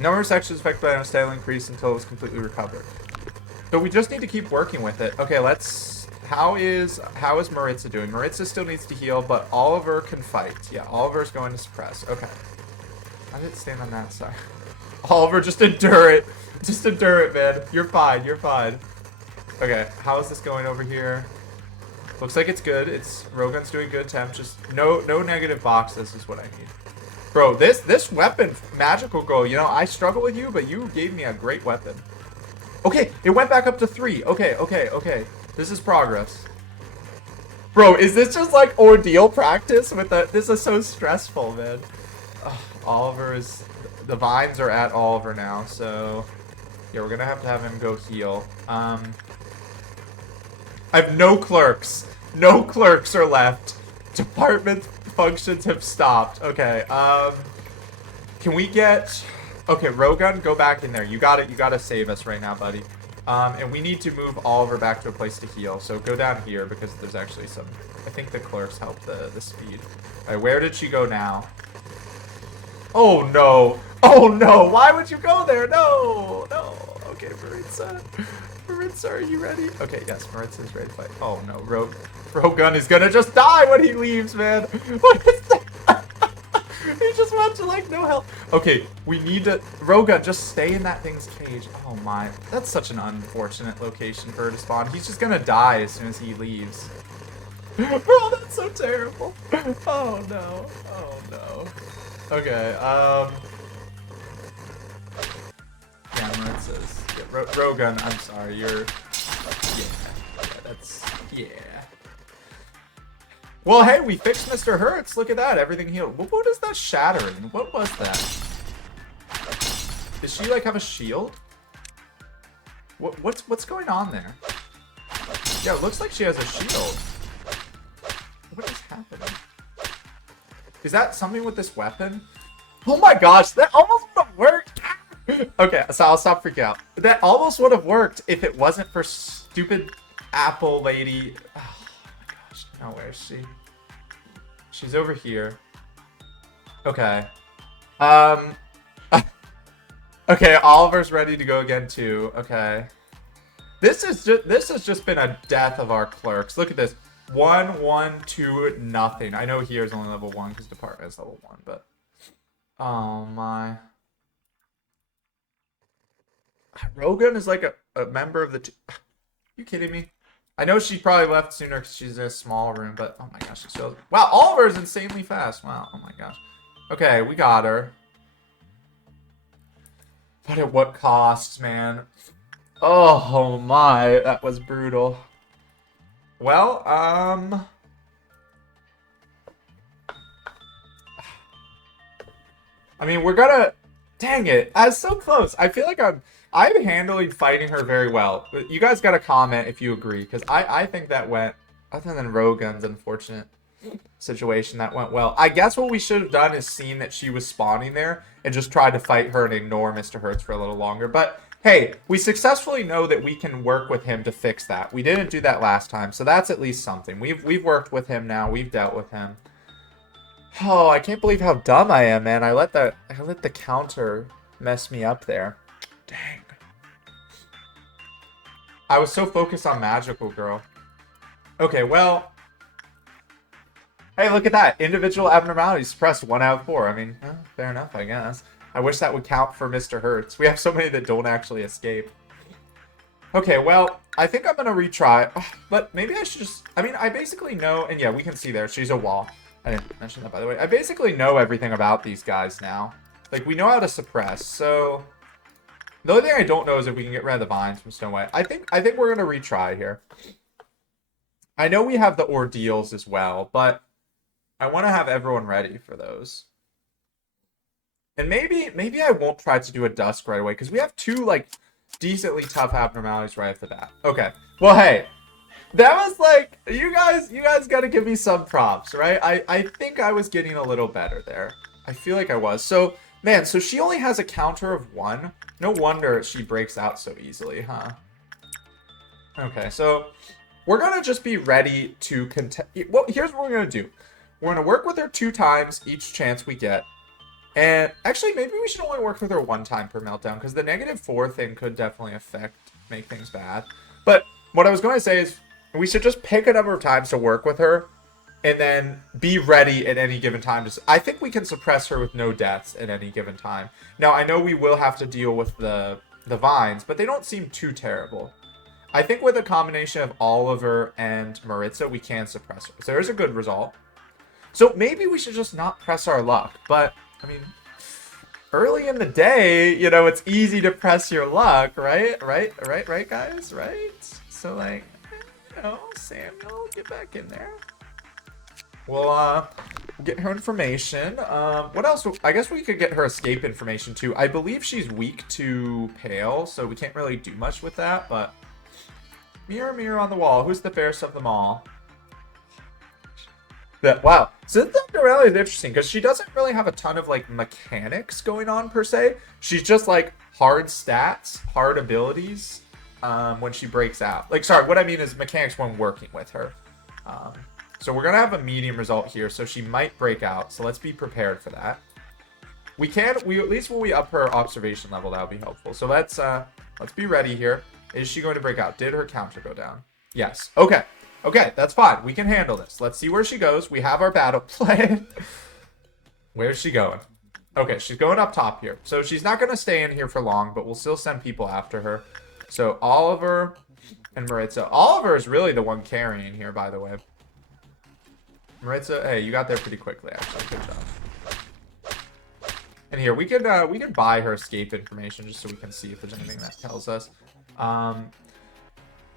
Number of sections affected by anesthesia will increase until it was completely recovered. So we just need to keep working with it. Okay, let's... How is Maritza doing? Maritza still needs to heal, but Oliver can fight. Yeah, Oliver's going to suppress. Okay. I didn't stand on that side. Oliver, just endure it. Just endure it, man. You're fine. You're fine. Okay, how is this going over here? Looks like it's good. Rogun's doing good attempt. Just no negative boxes is what I need. Bro, this weapon, Magical Girl, you know, I struggle with you, but you gave me a great weapon. Okay, it went back up to 3. Okay. This is progress. Bro, is this just like ordeal practice with the... This is so stressful, man. Ugh, Oliver is... The vines are at Oliver now, so... Yeah, we're gonna have to have him go heal. I have no clerks. No clerks are left. Department functions have stopped. Okay, can we get... Okay, Rogun, go back in there. You gotta save us right now, buddy. And we need to move Oliver back to a place to heal. So go down here because there's actually some... I think the clerks help the speed. Alright, where did she go now? Oh no! Oh no! Why would you go there? No! No! Okay, Maritza. Maritza, are you ready? Okay, yes, Maritza is ready to fight. Oh no, Rogun is gonna just die when he leaves, man! What is that? He just wants to, like, no help. Okay, we need to... Rogun, just stay in that thing's cage. Oh my. That's such an unfortunate location for her to spawn. He's just gonna die as soon as he leaves. Bro, that's so terrible. Oh no. Oh no. Okay, yeah, Maritza's... Yeah, Rogun, I'm sorry, you're... Yeah, that's... Yeah. Well, hey, we fixed Mr. Hertz. Look at that. Everything healed. What is that shattering? What was that? Does she, like, have a shield? What's going on there? Yeah, it looks like she has a shield. What is happening? Is that something with this weapon? Oh my gosh, that almost would have worked. Okay, so I'll stop freaking out. That almost would have worked if it wasn't for stupid Apple lady. Oh my gosh, now where is she? She's over here. Okay. Okay, Oliver's ready to go again too. Okay. This has just been a death of our clerks. Look at this. 1, 1, 2, nothing. I know here's only level 1 because department is level 1, but oh my. Rogun is like a member of the you kidding me? I know she probably left sooner because she's in a small room, but oh my gosh, she's so... Wow, Oliver is insanely fast. Wow, oh my gosh. Okay, we got her. But at what cost, man? Oh my, that was brutal. Well, I mean, we're gonna... Dang it, I was so close. I feel like I'm handling fighting her very well. You guys gotta comment if you agree, because I think that went... Other than Rogun's unfortunate situation, that went well. I guess what we should have done is seen that she was spawning there and just tried to fight her and ignore Mr. Hertz for a little longer. But hey, we successfully know that we can work with him to fix that. We didn't do that last time, so that's at least something. We've worked with him now. We've dealt with him. Oh, I can't believe how dumb I am, man. I let the counter mess me up there. Dang. I was so focused on Magical Girl. Okay, well... Hey, look at that. Individual abnormalities suppressed 1 out of 4. I mean, fair enough, I guess. I wish that would count for Mr. Hertz. We have so many that don't actually escape. Okay, well, I think I'm going to retry. But maybe I should just... I mean, I basically know... And yeah, we can see there. She's a wall. I didn't mention that, by the way. I basically know everything about these guys now. Like, we know how to suppress, so... The only thing I don't know is if we can get rid of the vines from Stone White. I think we're going to retry here. I know we have the ordeals as well, but I want to have everyone ready for those. And maybe I won't try to do a dusk right away because we have two like decently tough abnormalities right off the bat. Okay. Well, hey, that was like you guys gotta give me some props, right? I think I was getting a little better there. I feel like I was. So man, so she only has a counter of 1. No wonder she breaks out so easily, huh? Okay, so we're gonna just be ready to contest. Well, here's what we're gonna do. We're gonna work with her 2 times each chance we get. And actually, maybe we should only work with her 1 time per meltdown, because the -4 thing could definitely make things bad. But what I was going to say is we should just pick a number of times to work with her, and then be ready at any given time. I think we can suppress her with no deaths at any given time. Now, I know we will have to deal with the vines, but they don't seem too terrible. I think with a combination of Oliver and Maritza, we can suppress her. So there's a good result. So maybe we should just not press our luck, but I mean, early in the day, you know, it's easy to press your luck, right? Right, guys? Right? So, like, you know, Samuel, get back in there. We'll get her information. What else? I guess we could get her escape information, too. I believe she's weak to pale, so we can't really do much with that, but... Mirror, mirror on the wall, who's the fairest of them all? Wow. So the Dorelli is interesting because she doesn't really have a ton of like mechanics going on per se. She's just like hard stats, hard abilities when she breaks out. Like, sorry, what I mean is mechanics when working with her. So we're gonna have a medium result here, so she might break out. So let's be prepared for that. At least when we up her observation level, that'll be helpful. So let's be ready here. Is she going to break out? Did her counter go down? Yes. Okay. Okay, that's fine. We can handle this. Let's see where she goes. We have our battle plan. Where's she going? Okay, she's going up top here. So she's not going to stay in here for long, but we'll still send people after her. So Oliver and Maritza. Oliver is really the one carrying here, by the way. Maritza, hey, you got there pretty quickly, actually. Good job. And here, we can buy her escape information just so we can see if there's anything that tells us.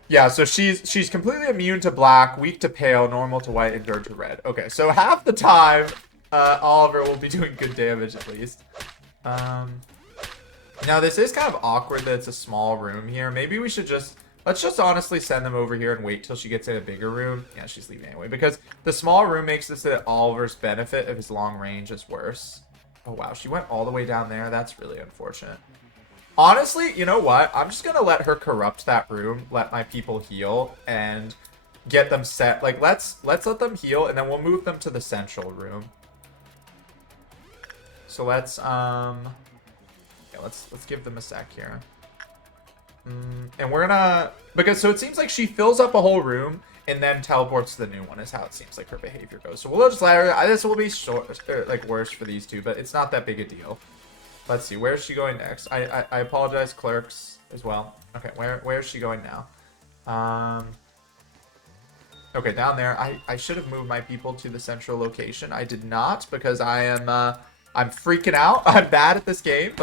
Yeah, so she's completely immune to black, weak to pale, normal to white, and endured to red. Okay, so half the time, Oliver will be doing good damage at least. Now this is kind of awkward that it's a small room here. Maybe we should let's just honestly send them over here and wait till she gets in a bigger room. Yeah, she's leaving anyway, because the small room makes this that Oliver's benefit of his long range is worse. Oh wow, she went all the way down there. That's really unfortunate. Honestly, you know what? I'm just gonna let her corrupt that room, let my people heal, and get them set. Like, let's let them heal, and then we'll move them to the central room. So let's give them a sec here. And we're gonna, because so it seems like she fills up a whole room and then teleports to the new one is how it seems like her behavior goes. So we'll just let her. This will be worse for these two, but it's not that big a deal. Let's see, where's she going next? I apologize, clerks, as well. Okay, where is she going now? Okay, down there. I should have moved my people to the central location. I did not, because I'm freaking out. I'm bad at this game,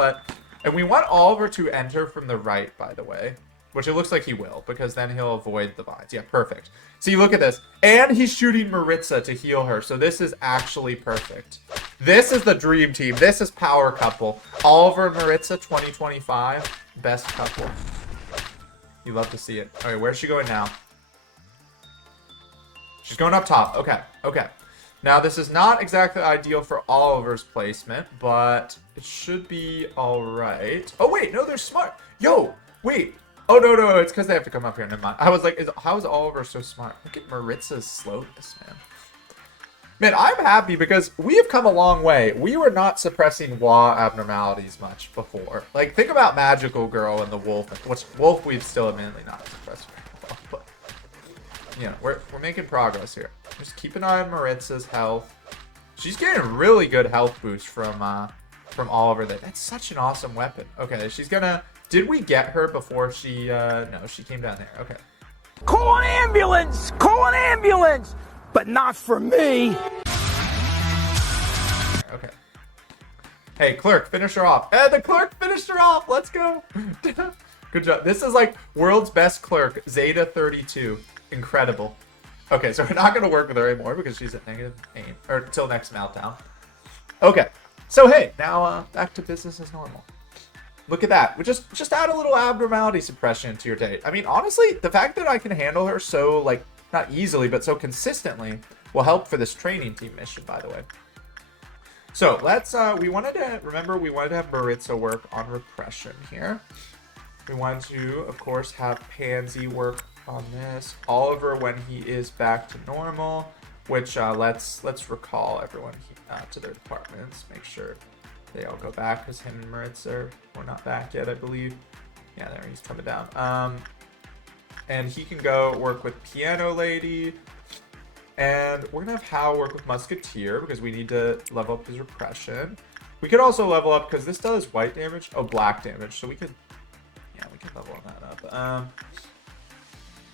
and we want Oliver to enter from the right, by the way. Which it looks like he will, because then he'll avoid the vines. Yeah, perfect. See, look at this. And he's shooting Maritza to heal her, so this is actually perfect. This is the dream team. This is power couple. Oliver and Maritza, 2025. Best couple. You love to see it. Okay, where's she going now? She's going up top. Okay, okay. Now, this is not exactly ideal for Oliver's placement, but it should be alright. Oh, wait, no, they're smart. Yo, wait. Oh, no, it's because they have to come up here. Never mind. I was like, how is Oliver so smart? Look at Maritza's slowness, man. Man, I'm happy because we have come a long way. We were not suppressing WA abnormalities much before. Like, think about Magical Girl and the Wolf, which Wolf we've still admittedly not suppressed very well, but, you know, we're making progress here. Just keep an eye on Maritza's health. She's getting a really good health boost from Oliver. That's such an awesome weapon. Okay, she's gonna... Did we get her before she, no, she came down there. Okay. Call an ambulance! Call an ambulance! But not for me! Okay. Hey, clerk, finish her off. The clerk finished her off! Let's go! Good job. This is like world's best clerk, Zeta 32. Incredible. Okay, so we're not going to work with her anymore because she's at -8, or till next meltdown. Okay, so hey, now back to business as normal. Look at that. We just add a little abnormality suppression into your date. I mean, honestly, the fact that I can handle her so, like, not easily, but so consistently will help for this training team mission, by the way. So let's, we wanted to have Maritza work on repression here. We want to, of course, have Pansy work on this. Oliver when he is back to normal, which let's recall everyone to their departments. Make sure they all go back because him and Maritza were not back yet, I believe. Yeah, there he's coming down. And he can go work with Piano Lady. And we're going to have Hal work with Musketeer because we need to level up his repression. We could also level up because this does white damage. Oh, black damage. So we could, yeah, we can level that up.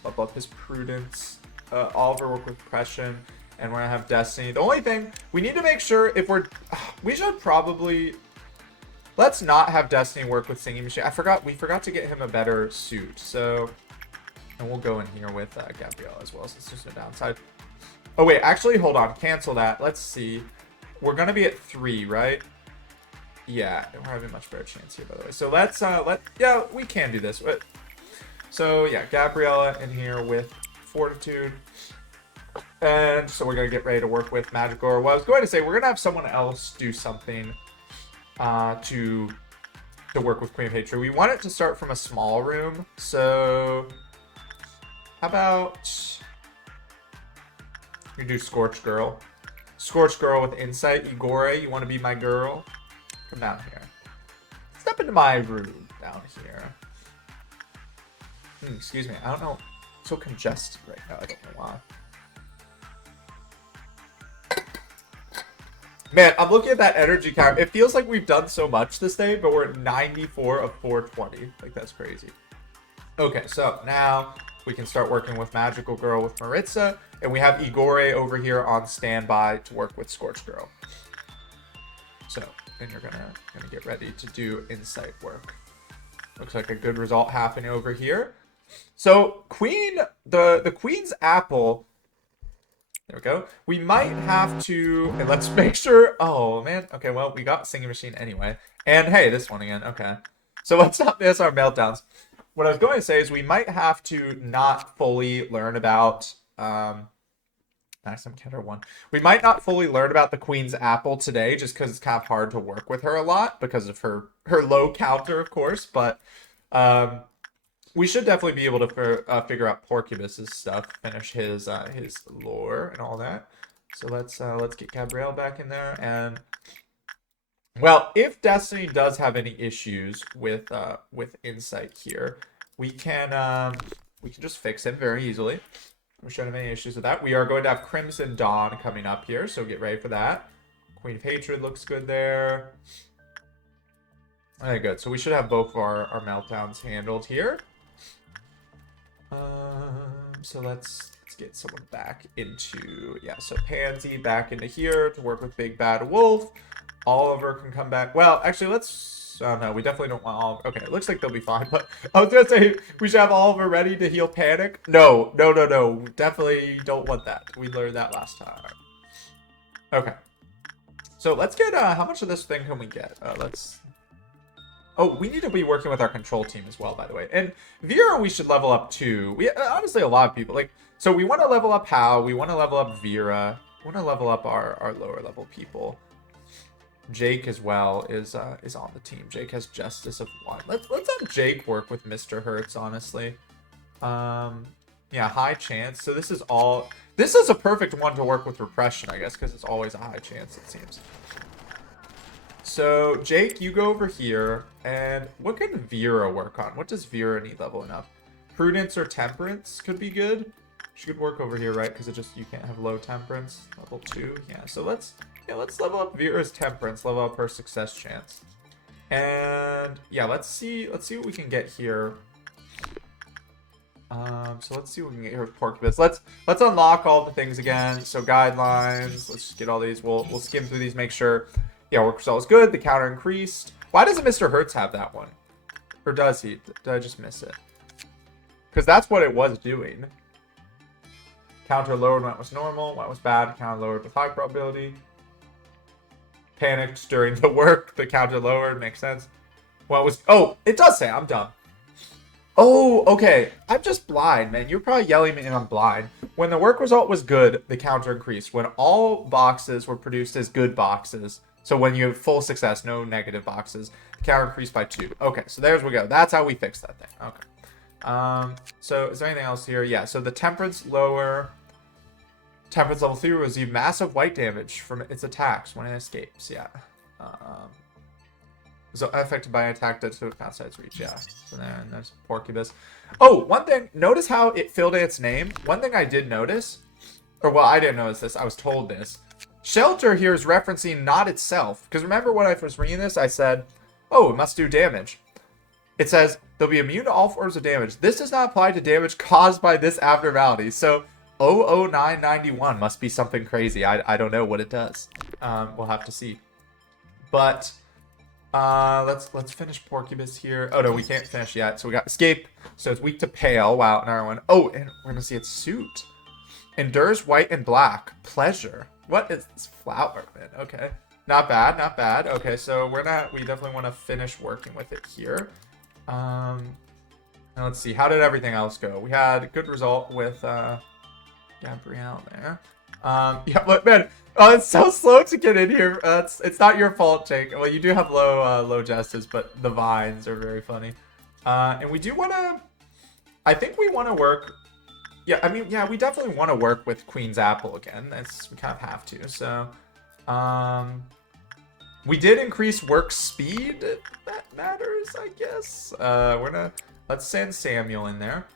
Level up his Prudence. Oliver work with Repression. And we're going to have Destiny. The only thing, we need to make sure if we should probably, let's not have Destiny work with Singing Machine. We forgot to get him a better suit. So, and we'll go in here with Gabrielle as well, since there's no downside. Oh, wait, actually, hold on. Cancel that. Let's see. We're going to be at 3, right? Yeah, we're having a much better chance here, by the way. So let's, yeah, we can do this. So, yeah, Gabriella in here with Fortitude. And so we're going to get ready to work with Magicor. Well, I was going to say, we're going to have someone else do something to work with Queen of Hatred. We want it to start from a small room. So, how about... we do Scorch Girl. Scorch Girl with Insight. Igor, you want to be my girl? Come down here. Step into my room down here. Excuse me. I don't know. I'm so congested right now. I don't know why. Man, I'm looking at that energy count. It feels like we've done so much this day, but we're at 94 of 420. Like, that's crazy. Okay, so now we can start working with Magical Girl with Maritza. And we have Igor over here on standby to work with Scorch Girl. So, then you're gonna get ready to do Insight work. Looks like a good result happening over here. So, the Queen's Apple... there we go. We might have to... and let's make sure... oh, man. Okay, well, we got Singing Machine anyway. And, hey, this one again. Okay. So, let's not miss our meltdowns. What I was going to say is we might have to not fully learn about... Maximum counter 1. We might not fully learn about the Queen's Apple today, just because it's kind of hard to work with her a lot because of her low counter, of course. But we should definitely be able to figure out Porcubus's stuff, finish his lore and all that. So let's get Gabrielle back in there. And well, if Destiny does have any issues with Insight here, we can just fix him very easily. We shouldn't have any issues with that. We are going to have Crimson Dawn coming up here, so get ready for that. Queen of Hatred looks good there. Okay, good. So we should have both of our meltdowns handled here. So let's get someone back into... yeah, so Pansy back into here to work with Big Bad Wolf. Oliver can come back. Well, actually, let's... oh, no, we definitely don't want Oliver. Okay, it looks like they'll be fine, but I was going to say we should have Oliver ready to heal Panic. No. Definitely don't want that. We learned that last time. Okay. So let's get, how much of this thing can we get? Oh, we need to be working with our control team as well, by the way. And Vera, we should level up too. We honestly, a lot of people, like, so we want to level up Hal. We want to level up Vera. We want to level up our lower level people. Jake as well is on the team. Jake has Justice of 1. Let's have Jake work with Mr. Hertz, honestly. Yeah, high chance. So this is a perfect one to work with Repression, I guess, because it's always a high chance, it seems. So Jake, you go over here, and what can Vera work on? What does Vera need leveling up? Prudence or Temperance could be good. She could work over here, right? Because you can't have low Temperance. Level 2, yeah. So let's level up Vera's Temperance, level up her success chance. And yeah, let's see what we can get here. So let's see what we can get here with Porcubus. Let's unlock all the things again. So guidelines, let's just get all these. We'll skim through these, make sure, yeah, work result is good. The counter increased. Why doesn't Mr. Hertz have that one? Or does he? Did I just miss it? Because that's what it was doing. Counter lowered when it was normal. When it was bad, counter lowered with high probability. Panicked during the work, the counter lowered. Makes sense. Well, it was... Oh, it does say. I'm dumb. Oh, okay. I'm just blind, man. You're probably yelling at me and I'm blind. When the work result was good, the counter increased. When all boxes were produced as good boxes, so when you have full success, no negative boxes, the counter increased by 2. Okay, so there's we go. That's how we fix that thing. Okay. So is there anything else here? Yeah, so the temperance lower... Temperance level 3 will receive massive white damage from its attacks when it escapes. Yeah. So affected by an attack that's outside its reach. Yeah. So then there's Porcubus. Oh, one thing. Notice how it filled in its name. One thing I did notice, or well, I didn't notice this. I was told this. Shelter here is referencing not itself. Because remember when I was reading this, I said, oh, it must do damage. It says they'll be immune to all forms of damage. This does not apply to damage caused by this abnormality. So 00991 must be something crazy. I don't know what it does. We'll have to see. But let's finish Porcubus here. Oh no, we can't finish yet. So we got escape. So it's weak to pale. Wow, another one. Oh, and we're gonna see its suit. Endures white and black. Pleasure. What is this flower, man? Okay. Not bad, not bad. Okay, so we definitely want to finish working with it here. Now let's see. How did everything else go? We had a good result with Gabrielle there. Yeah, but man, oh, it's so slow to get in here. It's not your fault, Jake. Well, you do have low justice, but the vines are very funny. And we do want to. I think we want to work. Yeah, I mean, yeah, we definitely want to work with Queen's Apple again. We kind of have to. So, we did increase work speed. If that matters, I guess. Let's send Samuel in there.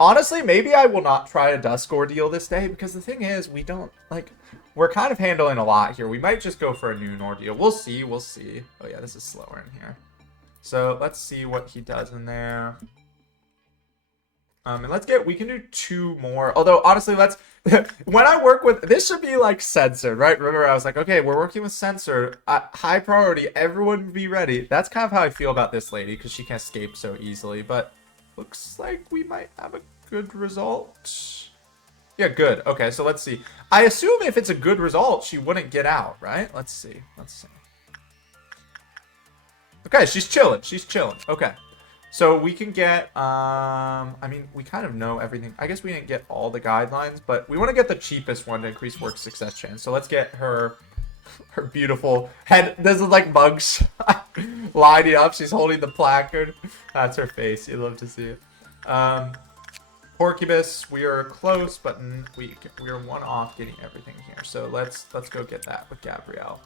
Honestly, maybe I will not try a Dusk Ordeal this day, because the thing is, we're kind of handling a lot here. We might just go for a Noon Ordeal. We'll see. Oh yeah, this is slower in here. So let's see what he does in there. And we can do 2 more. Although, honestly, when I work with, this should be like censored, right? Remember, I was like, okay, we're working with censored. High priority, everyone be ready. That's kind of how I feel about this lady, because she can escape so easily, but looks like we might have a good result. Yeah, good. Okay, so let's see. I assume if it's a good result, she wouldn't get out, right? Let's see. Okay, she's chilling. Okay. So we can get, I mean, we kind of know everything. I guess we didn't get all the guidelines, but we want to get the cheapest one to increase work success chance. So let's get her beautiful head. This is like mugs lining up. She's holding the placard. That's her face. You'd love to see it. Porcubus, we are close, but we are 1 off getting everything here. So let's go get that with Gabrielle.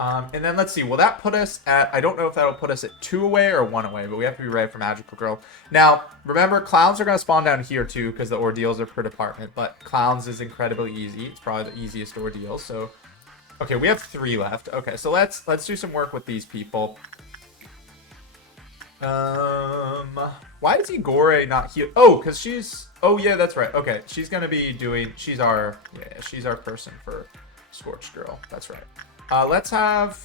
And then let's see. Will that put us at? I don't know if that'll put us at 2 away or 1 away, but we have to be ready for Magical Girl. Now, remember, clowns are going to spawn down here too, because the ordeals are per department. But clowns is incredibly easy. It's probably the easiest ordeal. So. Okay, we have 3 left. Okay, so let's do some work with these people. Why is Igore not here? Oh, because she's... Oh, yeah, that's right. Okay, she's going to be doing... She's our person for Scorched Girl. That's right. Let's have...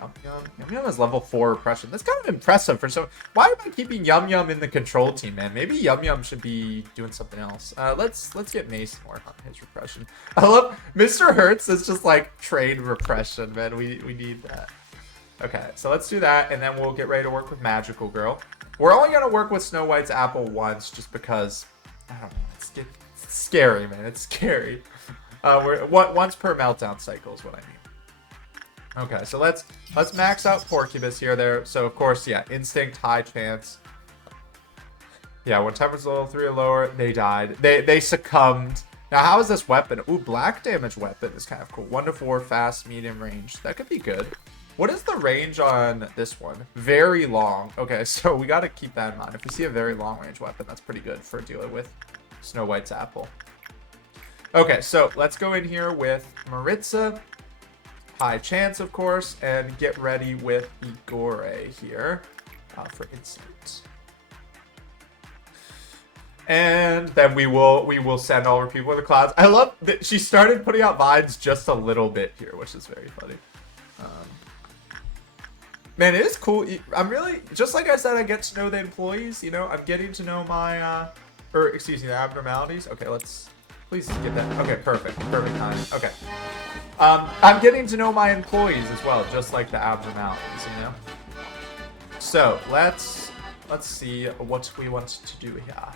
Yum Yum. Yum Yum has level 4 repression. That's kind of impressive for so. Why am I keeping Yum Yum in the control team, man? Maybe Yum Yum should be doing something else. Let's get Mason work on his repression. I love Mr. Hertz is just like trade repression, man. We need that. Okay, so let's do that, and then we'll get ready to work with Magical Girl. We're only gonna work with Snow White's apple once, just because I don't know. It's scary, man. It's scary. Once per meltdown cycle is what I mean. Okay, so let's max out Porcubus here. There. So of course, yeah, instinct, high chance. Yeah, when temperance level 3 or lower, they died. They succumbed. Now, how is this weapon? Ooh, black damage weapon is kind of cool. 1 to 4, fast, medium range. That could be good. What is the range on this one? Very long. Okay, so we got to keep that in mind. If we see a very long range weapon, that's pretty good for dealing with Snow White's apple. Okay, so let's go in here with Maritza. High chance, of course, and get ready with Igore here for instant. And then we will send all our people in the clouds. I love that she started putting out vibes just a little bit here, which is very funny. Man, it is cool. I'm really, just like I said, I get to know the employees. You know, I'm getting to know my Or, excuse me, the abnormalities. Okay, let's please get that. Okay, perfect. Perfect time. Okay. I'm getting to know my employees as well, just like the abnormalities, you know? So, let's see what we want to do here.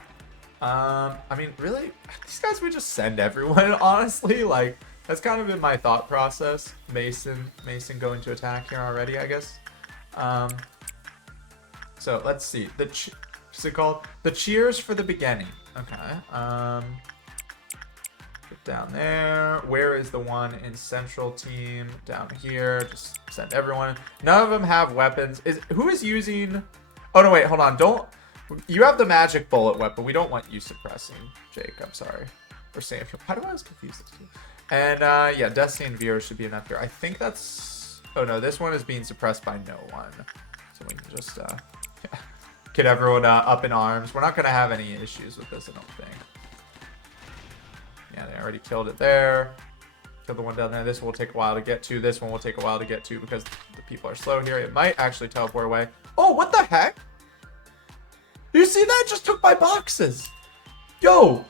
I mean, really, these guys would just send everyone, honestly. Like, that's kind of been my thought process. Mason going to attack here already, I guess. So, let's see. What's it called? The cheers for the beginning. Okay. Put down there. Where is the one in central team? Down here. Just send everyone. None of them have weapons. Who is using... Oh, no, wait. Hold on. Don't... You have the magic bullet weapon. We don't want you suppressing, Jake. I'm sorry. Or Samuel. How do I always confuse this two? And, yeah, Destiny and Vera should be enough here. I think that's... Oh, no. This one is being suppressed by no one. So we can just, get everyone up in arms. We're not going to have any issues with this, I don't think. Yeah, they already killed it there. Killed the one down there. This will take a while to get to. This one will take a while to get to because the people are slow here. It might actually teleport away. Oh, what the heck? You see that? Just took my boxes. Yo.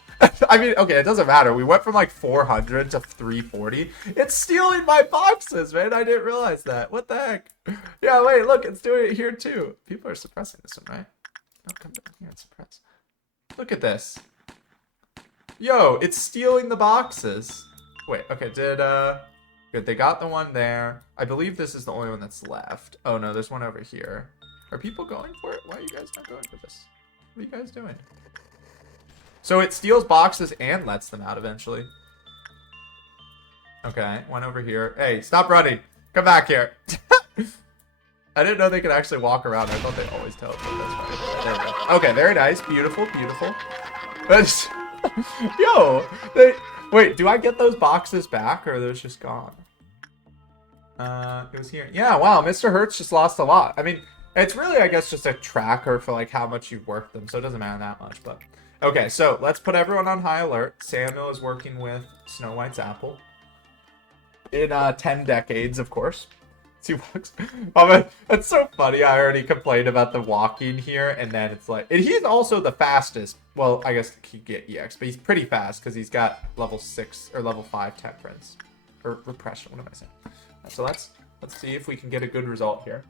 I mean, okay, it doesn't matter. We went from like 400 to 340. It's stealing my boxes, man. I didn't realize that. What the heck? Yeah, wait, look, it's doing it here too. People are suppressing this one, right? No, come down here and suppress. Look at this. Yo, it's stealing the boxes. Wait, okay, good, they got the one there. I believe this is the only one that's left. Oh no, there's one over here. Are people going for it? Why are you guys not going for this? What are you guys doing? So it steals boxes and lets them out eventually. Okay, one over here. Hey, stop running. Come back here. I didn't know they could actually walk around. I thought they always teleport this way. There we go. Okay, very nice. Beautiful, beautiful. Yo, wait, do I get those boxes back or are those just gone? It was here. Yeah, wow, Mr. Hertz just lost a lot. I mean, it's really, I guess, just a tracker for like how much you've worked them, so it doesn't matter that much, but... Okay, so let's put everyone on high alert. Samuel is working with Snow White's apple. In 10 decades, of course. He walks. Oh, that's so funny. I already complained about the walking here, and then it's like... And he's also the fastest. Well, I guess he get EX, but he's pretty fast because he's got level 6 or level 5 temperance. Or repression, what am I saying? So let's see if we can get a good result here.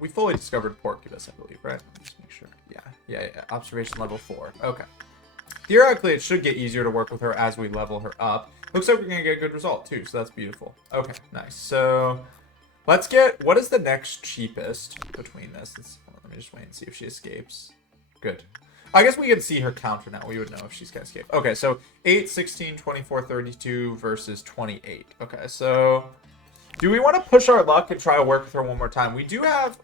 We fully discovered Porcupus, I believe, right? Just make sure. Yeah. Observation level 4. Okay. Theoretically, it should get easier to work with her as we level her up. Looks like we're going to get a good result, too, so that's beautiful. Okay, nice. So, let's get... What is the next cheapest between this? Let me just wait and see if she escapes. Good. I guess we can see her counter now. We would know if she's going to escape. Okay, so 8, 16, 24, 32 versus 28. Okay, so... Do we want to push our luck and try to work with her one more time? We do have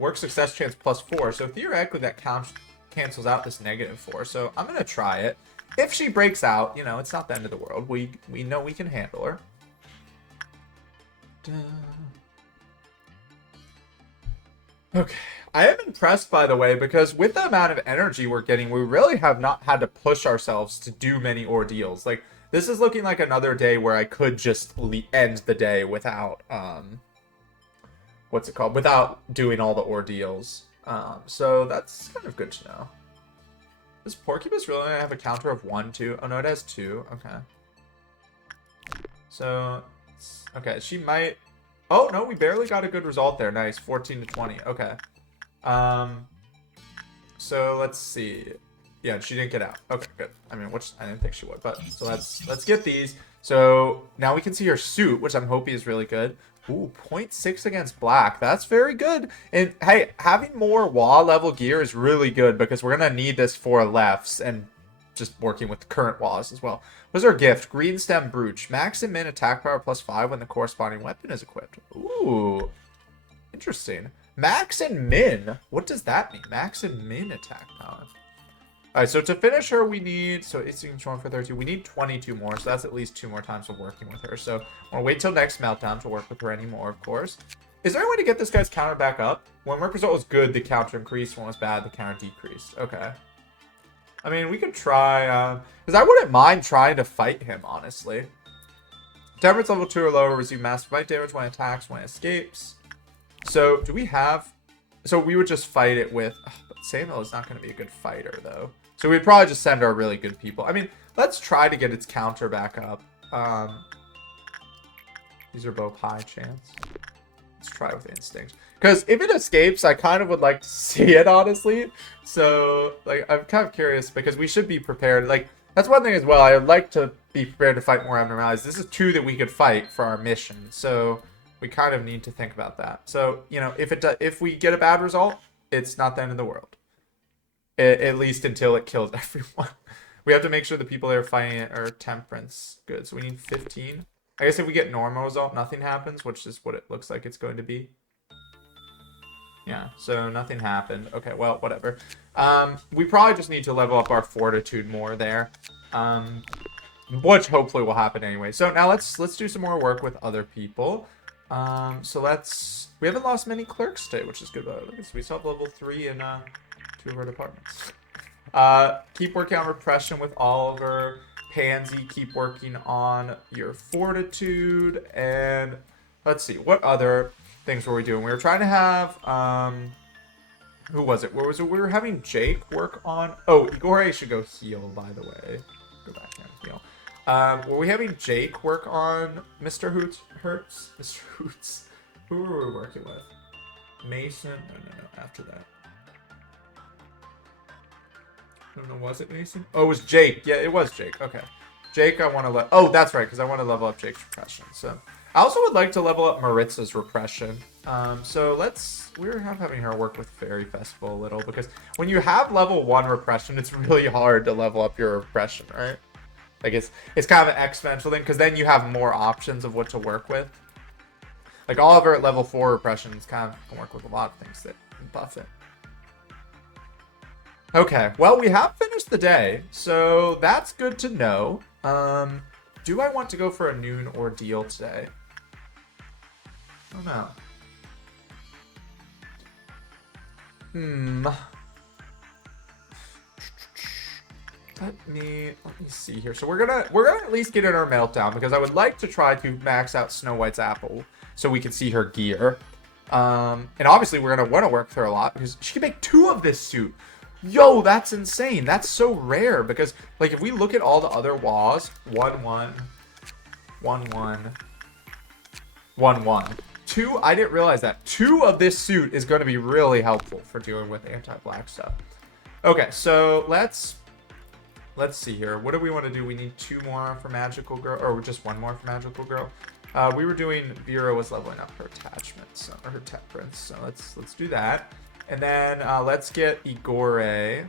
work success chance +4, so theoretically that cancels out this -4. So I'm gonna try it. If she breaks out, you know, it's not the end of the world. We know we can handle her. Okay. I am impressed, by the way, because with the amount of energy we're getting, we really have not had to push ourselves to do many ordeals. Like, this is looking like another day where I could just end the day without, what's it called? Without doing all the ordeals. So that's kind of good to know. Does Porcupus really have a counter of 1, 2? Oh, no, it has 2. Okay. So, okay, she might... Oh, no, we barely got a good result there. Nice, 14 to 20. Okay. So let's see. Yeah, she didn't get out. Okay, good. I mean, which I didn't think she would, but so let's get these. So now we can see her suit, which I'm hoping is really good. Ooh, 0.6 against black. That's very good. And hey, having more WA level gear is really good because we're gonna need this for lefts and just working with the current WAs as well. What's our gift? Green stem brooch. Max and min attack power +5 when the corresponding weapon is equipped. Ooh, interesting. Max and min. What does that mean? Max and min attack power. Alright, so to finish her, we need... So, it's 1 for 32. We need 22 more, so that's at least 2 more times of working with her. So, I'll wait till next meltdown to work with her anymore, of course. Is there a way to get this guy's counter back up? When work result was good, the counter increased. When it was bad, the counter decreased. Okay. I mean, we could try... Because I wouldn't mind trying to fight him, honestly. Temperance level 2 or lower. Receive massive bite damage when it attacks, when it escapes. So, do we have... So we would just fight it with... but Samuel is not going to be a good fighter, though. So we'd probably just send our really good people. I mean, let's try to get its counter back up. These are both high chance. Let's try with instinct. Because if it escapes, I kind of would like to see it, honestly. So, like, I'm kind of curious because we should be prepared. Like, that's one thing as well. I would like to be prepared to fight more abnormalities. This is 2 that we could fight for our mission. So we kind of need to think about that. So, you know, if we get a bad result, it's not the end of the world. At least until it kills everyone. We have to make sure the people that are fighting it are temperance good. So we need 15. I guess if we get normal result, nothing happens, which is what it looks like it's going to be. Yeah, so nothing happened. Okay, well, whatever. We probably just need to level up our fortitude more there. Which hopefully will happen anyway. So now let's do some more work with other people. We haven't lost many clerks today, which is good. Look at this, we still have level 3 in 2 of our departments. Keep working on repression with Oliver. Pansy, keep working on your fortitude. And let's see, what other things were we doing? We were trying to have, who was it? What was it? We were having Jake work on, oh, Igor should go heal, by the way. Go back and heal. Were we having Jake work on Mr. Hertz? Mr. Hoots. Who were we working with? Mason? No, after that. I don't know, was it Mason? Oh, it was Jake. Yeah, it was Jake. Okay. Jake, I want to oh, that's right, because I want to level up Jake's repression. So I also would like to level up Maritza's repression. So we're having her work with Fairy Festival a little, because when you have level 1 repression, it's really hard to level up your repression, right? Like it's kind of an exponential thing, because then you have more options of what to work with. Like Oliver at level 4 repression can work with a lot of things that buff it. Okay, well, we have finished the day, so that's good to know. Do I want to go for a noon ordeal today? I don't know. Let me see here. So we're gonna at least get in our meltdown, because I would like to try to max out Snow White's apple so we can see her gear. And obviously we're gonna want to work with her a lot, because she can make 2 of this suit. Yo, that's insane. That's so rare, because like if we look at all the other WAs, 1 1 1 1 1 1 2, I didn't realize that 2 of this suit is going to be really helpful for dealing with anti-black stuff. Okay, so let's see here. What do we want to do? We need 2 more for Magical Girl, or just 1 more for Magical Girl. We were doing, Vera was leveling up her attachments, or her temperance, so let's do that. And then let's get Igor.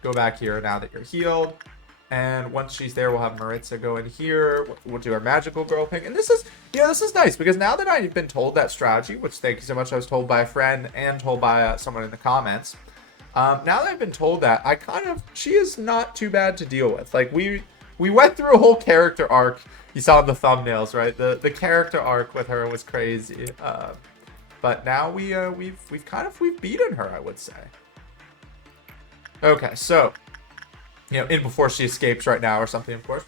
Go back here now that you're healed. And once she's there, we'll have Maritza go in here. We'll do our Magical Girl ping. And this is nice, because now that I've been told that strategy, which thank you so much, I was told by a friend and told by someone in the comments. Now that I've been told that, she is not too bad to deal with. Like we went through a whole character arc. You saw in the thumbnails, right? The character arc with her was crazy. But now we've beaten her, I would say. Okay, so in before she escapes right now or something, of course.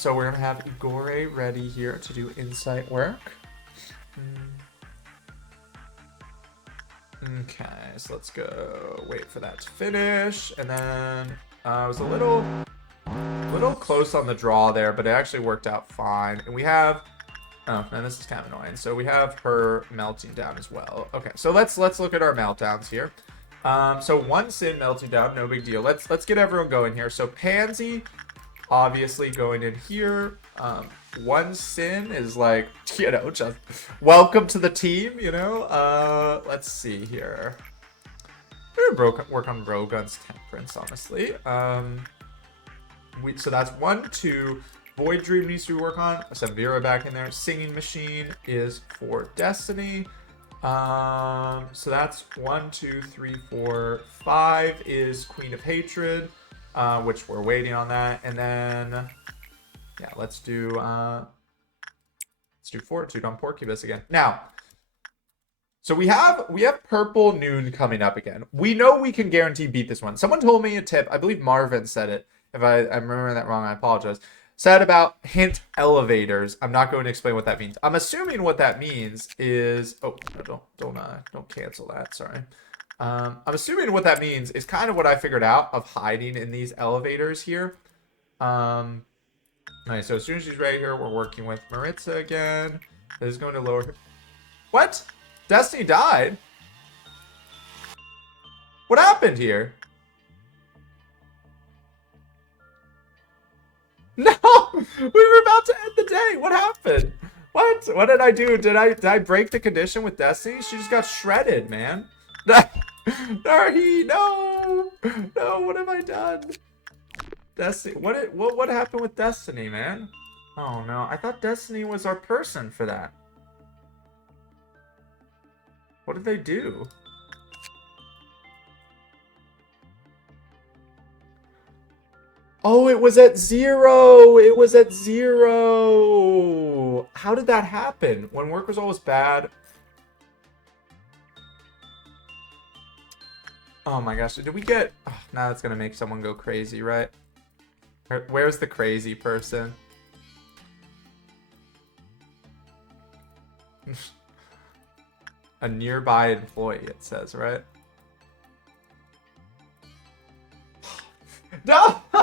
So we're gonna have Igor ready here to do insight work. Okay, so let's go wait for that to finish, and then I was a little close on the draw there, but it actually worked out fine. And we have. Oh, and this is kind of annoying. So we have her melting down as well. Okay, so let's look at our meltdowns here. So 1 sin melting down, no big deal. Let's get everyone going here. So Pansy, obviously going in here. 1 sin is like, just welcome to the team. Let's see here. We're gonna work on Rogun's temperance, honestly. So that's 1, 2. Void Dream needs to work on. Some Vera back in there. Singing Machine is for Destiny. So that's 1, 2, 3, 4, 5 is Queen of Hatred, which we're waiting on that. And then, yeah, let's do Fortitude on Porcubus again. Now, so we have Purple Noon coming up again. We know we can guarantee beat this one. Someone told me a tip. I believe Marvin said it. If I'm remembering that wrong, I apologize. said about hint elevators. I'm not going to explain what that means. I'm assuming what that means is, oh, no, don't cancel that. Sorry. I'm assuming what that means is kind of what I figured out of hiding in these elevators here. All right, so as soon as she's ready here, we're working with Maritza again. This is going to lower her. What? Destiny died? What happened here? No! We were about to end the day. What happened? What did I do? Did I break the condition with Destiny? She just got shredded, man. Darhy, no! No, what have I done? Destiny, what happened with Destiny, man? Oh no, I thought Destiny was our person for that. What did they do? Oh, it was at 0! It was at 0! How did that happen? When work was always bad. Oh my gosh, did we get... Oh, now that's gonna make someone go crazy, right? Where's the crazy person? A nearby employee, it says, right? No! No!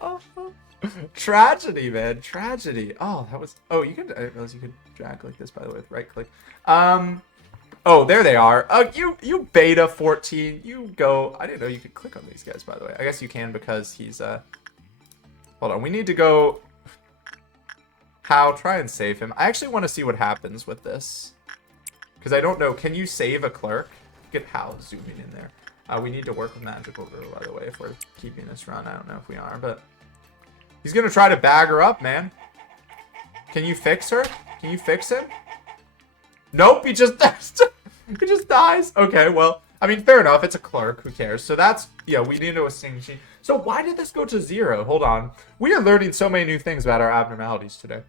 Oh. Tragedy, man. Tragedy. Oh, that was... Oh, you could... I didn't realize you could drag like this, by the way, with right click. Oh, there they are. You beta 14. You go... I didn't know you could click on these guys, by the way. I guess you can because he's... Hold on. We need to go... How? Try and save him. I actually want to see what happens with this. Because I don't know. Can you save a clerk? Get Hal zooming in there. We need to work with Magical Girl, by the way, if we're keeping this run. I don't know if we are, but... He's going to try to bag her up, man. Can you fix her? Can you fix him? Nope, he just he just dies. Okay, well, I mean, fair enough. It's a clerk. Who cares? So that's, yeah, we need to assign machine. So why did this go to 0? Hold on. We are learning so many new things about our abnormalities today.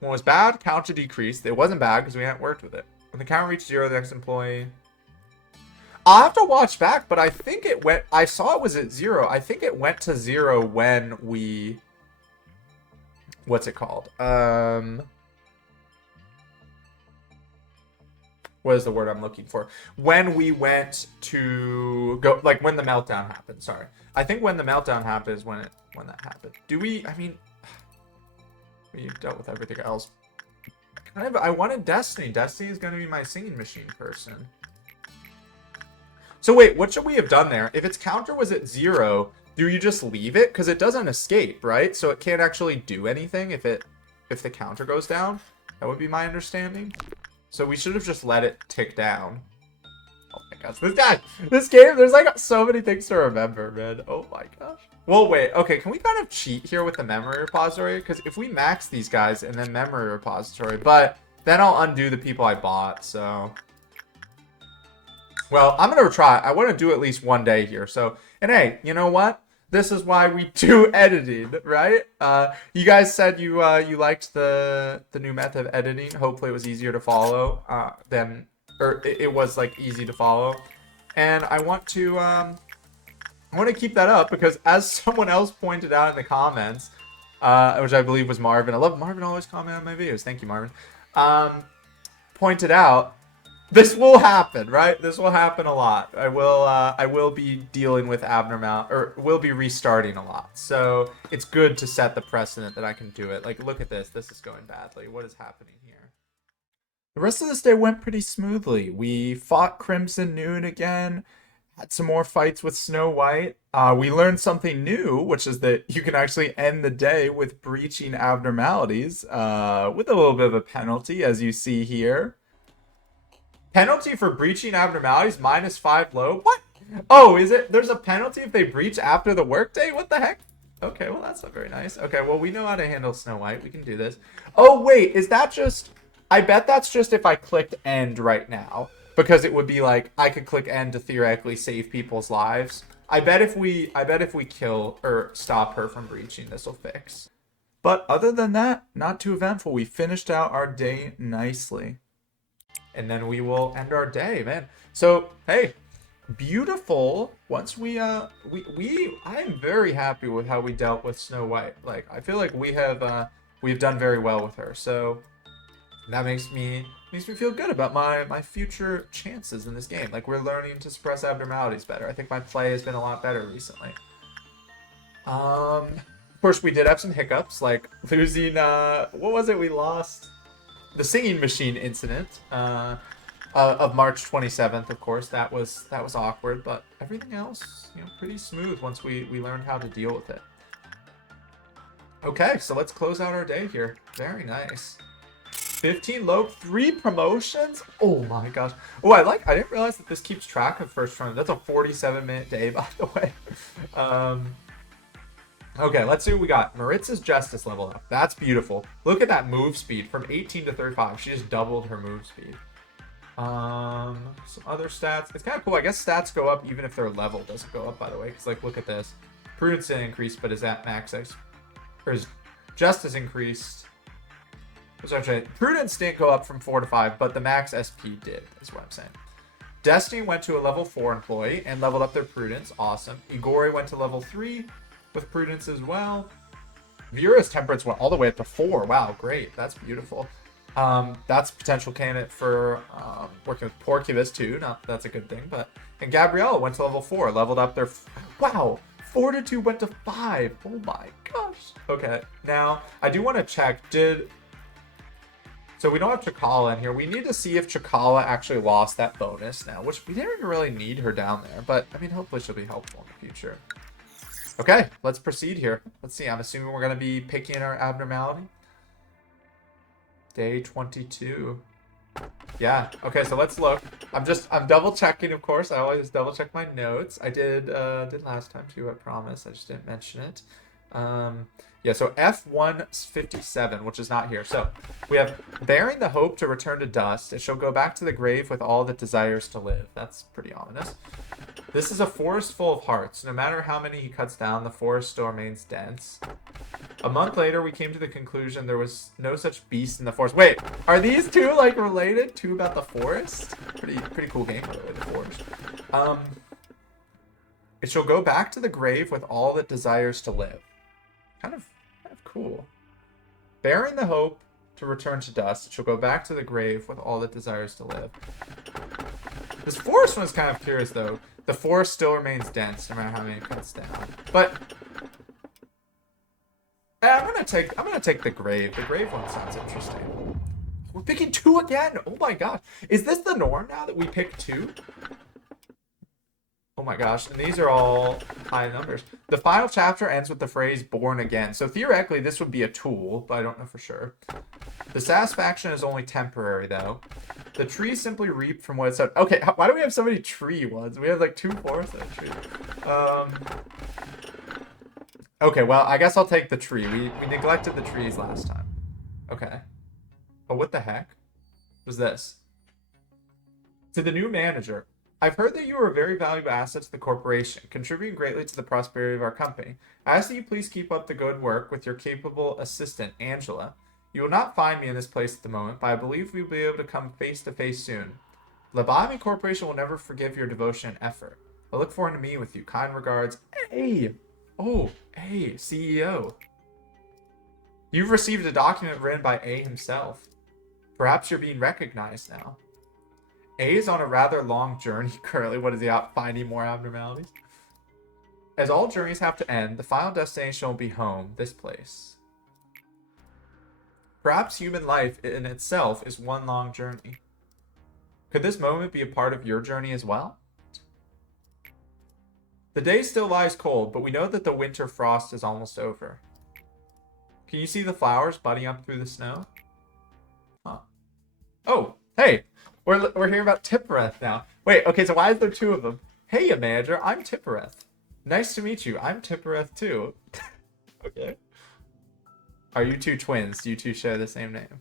When it was bad, counter decreased. It wasn't bad because we hadn't worked with it. When the count reached 0, the next employee... I'll have to watch back, but I think it went... I saw it was at 0. I think it went to 0 when we... What's it called? What is the word I'm looking for? When we went to go... Like, when the meltdown happened. Sorry. I think when the meltdown happened is when that happened. Do we... I mean... We dealt with everything else. I wanted Destiny. Destiny is going to be my singing machine person. So wait, what should we have done there? If its counter was at 0, do you just leave it? Because it doesn't escape, right? So it can't actually do anything if the counter goes down. That would be my understanding. So we should have just let it tick down. Oh my gosh, this game, there's like so many things to remember, man. Oh my gosh. Well, wait, okay, can we kind of cheat here with the memory repository? Because if we max these guys and then memory repository, but then I'll undo the people I bought, so... Well, I'm going to try. I want to do at least one day here. So, and hey, you know what? This is why we do editing, right? You guys said you liked the new method of editing. Hopefully it was easier to follow or it was like easy to follow. And I want to keep that up because as someone else pointed out in the comments, which I believe was Marvin. I love Marvin always comment on my videos. Thank you, Marvin. Pointed out, this will happen, right? This will happen a lot. I will be dealing with will be restarting a lot. So it's good to set the precedent that I can do it. Like, look at this. This is going badly. What is happening here? The rest of this day went pretty smoothly. We fought Crimson Noon again. Had some more fights with Snow White. We learned something new, which is that you can actually end the day with breaching abnormalities, with a little bit of a penalty, as you see here. Penalty for breaching abnormalities, -5 low. What? Oh, is it? There's a penalty if they breach after the workday? What the heck? Okay, well, that's not very nice. Okay, well, we know how to handle Snow White. We can do this. Oh, wait, is that just... I bet that's just if I clicked end right now. Because it would be like, I could click end to theoretically save people's lives. I bet if we kill or stop her from breaching, this will fix. But other than that, not too eventful. We finished out our day nicely. And then we will end our day, man. So, hey, beautiful. Once I am very happy with how we dealt with Snow White. Like, I feel like we've done very well with her. So that makes me feel good about my future chances in this game. Like, we're learning to suppress abnormalities better. I think my play has been a lot better recently. Of course, we did have some hiccups, like losing what was it? We lost the singing machine incident of March 27th. Of course, that was awkward, but everything else, pretty smooth once we learned how to deal with it. Okay, so let's close out our day here. Very nice. 15 low, 3 promotions. Oh my gosh. Oh, I didn't realize that this keeps track of first run. That's a 47-minute day, by the way. Okay, let's see what we got. Maritz's Justice level up. That's beautiful. Look at that move speed from 18 to 35. She just doubled her move speed. Some other stats. It's kind of cool. I guess stats go up even if their level doesn't go up, by the way. Because, like, look at this. Prudence didn't increase, but is that max X? Or is Justice increased? Sorry, Prudence didn't go up from 4 to 5, but the max SP did, is what I'm saying. Destiny went to a level 4 employee and leveled up their Prudence. Awesome. Igori went to level 3 with Prudence as well. Vera's Temperance went all the way up to 4. Wow, great. That's beautiful. That's a potential candidate for working with Porcubus too. That's a good thing. And Gabriella went to level 4, leveled up their... Wow! Fortitude went to 5. Oh my gosh. Okay, now I do want to check. So we don't have Chakala in here. We need to see if Chakala actually lost that bonus now, which we didn't really need her down there. But, I mean, hopefully she'll be helpful in the future. Okay, let's proceed here. Let's see. I'm assuming we're going to be picking our abnormality. Day 22. Yeah. Okay, so let's look. I'm double checking, of course. I always double check my notes. I did last time too, I promise. I just didn't mention it. Yeah, so F157, which is not here. So we have bearing the hope to return to dust. It shall go back to the grave with all that desires to live. That's pretty ominous. This is a forest full of hearts. No matter how many he cuts down, the forest still remains dense. A month later, we came to the conclusion there was no such beast in the forest. Wait, are these two like related to about the forest? Pretty cool game, by the way, the forest. It shall go back to the grave with all that desires to live. Kind of cool. Bearing the hope to return to dust, it shall go back to the grave with all that desires to live. This forest one is kind of curious, though. The forest still remains dense, no matter how many it cuts down. But I'm gonna take the grave. The grave one sounds interesting. We're picking 2 again. Oh my gosh, is this the norm now that we pick 2? Oh my gosh, and these are all high numbers. The final chapter ends with the phrase "born again." So theoretically, this would be a tool, but I don't know for sure. The satisfaction is only temporary, though. The tree simply reaped from what it said. Okay, why do we have so many tree ones? We have like 2 forests and a tree. Okay, well, I guess I'll take the tree. We neglected the trees last time. Okay. Oh, what the heck was this? To the new manager. I've heard that you are a very valuable asset to the corporation, contributing greatly to the prosperity of our company. I ask that you please keep up the good work with your capable assistant, Angela. You will not find me in this place at the moment, but I believe we will be able to come face to face soon. Lobotomy Corporation will never forgive your devotion and effort. I look forward to meeting with you. Kind regards, A. Oh, A, CEO. You've received a document written by A himself. Perhaps you're being recognized now. A is on a rather long journey currently. What is he out finding more abnormalities? As all journeys have to end, the final destination will be home, this place. Perhaps human life in itself is one long journey. Could this moment be a part of your journey as well? The day still lies cold, but we know that the winter frost is almost over. Can you see the flowers budding up through the snow? Huh. Oh, hey! We're hearing about Tippereth now. Wait, okay, so why is there 2 of them? Hey, manager, I'm Tippereth. Nice to meet you. I'm Tippereth too. Okay. Are you 2 twins? Do you 2 share the same name?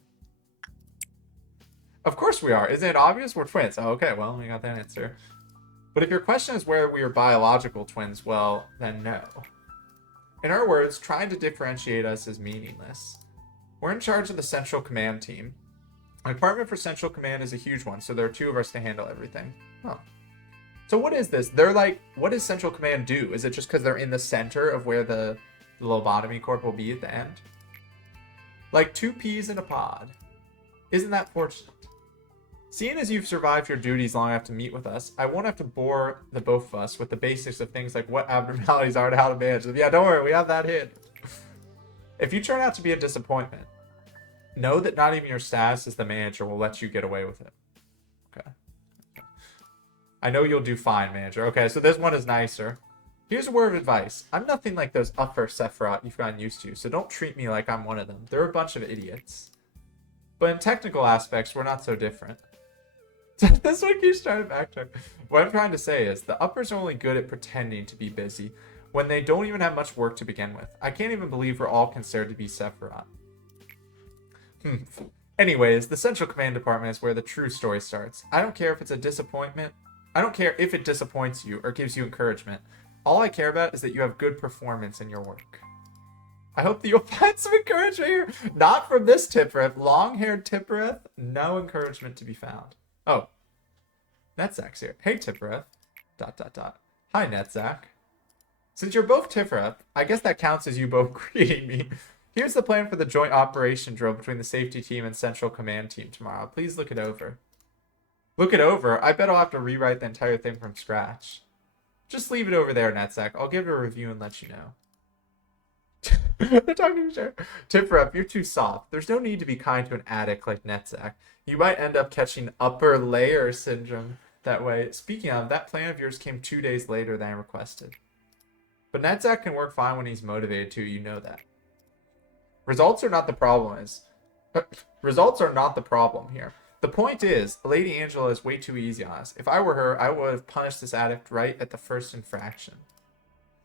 Of course we are. Isn't it obvious? We're twins. Oh, okay, well, we got that answer. But if your question is where we are biological twins, well, then no. In our words, trying to differentiate us is meaningless. We're in charge of the Central Command team. The department for Central Command is a huge one, so there are 2 of us to handle everything. Oh. So what is this? They're like, what does Central Command do? Is it just because they're in the center of where the Lobotomy Corp will be at the end? Like 2 peas in a pod. Isn't that fortunate? Seeing as you've survived your duties long enough to meet with us, I won't have to bore the both of us with the basics of things like what abnormalities are and how to manage them. Yeah, don't worry, we have that hit. If you turn out to be a disappointment, know that not even your status as the manager will let you get away with it. Okay. I know you'll do fine, manager. Okay, so this one is nicer. Here's a word of advice. I'm nothing like those upper Sephiroth you've gotten used to, so don't treat me like I'm one of them. They're a bunch of idiots. But in technical aspects, we're not so different. This one keeps trying to backtrack. What I'm trying to say is, the uppers are only good at pretending to be busy when they don't even have much work to begin with. I can't even believe we're all considered to be Sephiroth. Anyways, the Central Command Department is where the true story starts. I don't care if it's a disappointment. I don't care if it disappoints you or gives you encouragement. All I care about is that you have good performance in your work. I hope that you'll find some encouragement here. Not from this Tippereth. Long-haired Tippereth, no encouragement to be found. Oh, Netzak's here. Hey, Tippereth. ... Hi, Netzak. Since you're both Tippereth, I guess that counts as you both greeting me. Here's the plan for the joint operation drill between the safety team and Central Command team tomorrow. Please look it over. Look it over? I bet I'll have to rewrite the entire thing from scratch. Just leave it over there, Netzak. I'll give it a review and let you know. They're talking to sure. Tippereth, you're too soft. There's no need to be kind to an addict like Netzak. You might end up catching upper layer syndrome that way. Speaking of, that plan of yours came 2 days later than I requested. But Netzak can work fine when he's motivated to, you know that. Results are not the problem here. The point is, Lady Angela is way too easy on us. If I were her, I would have punished this addict right at the first infraction.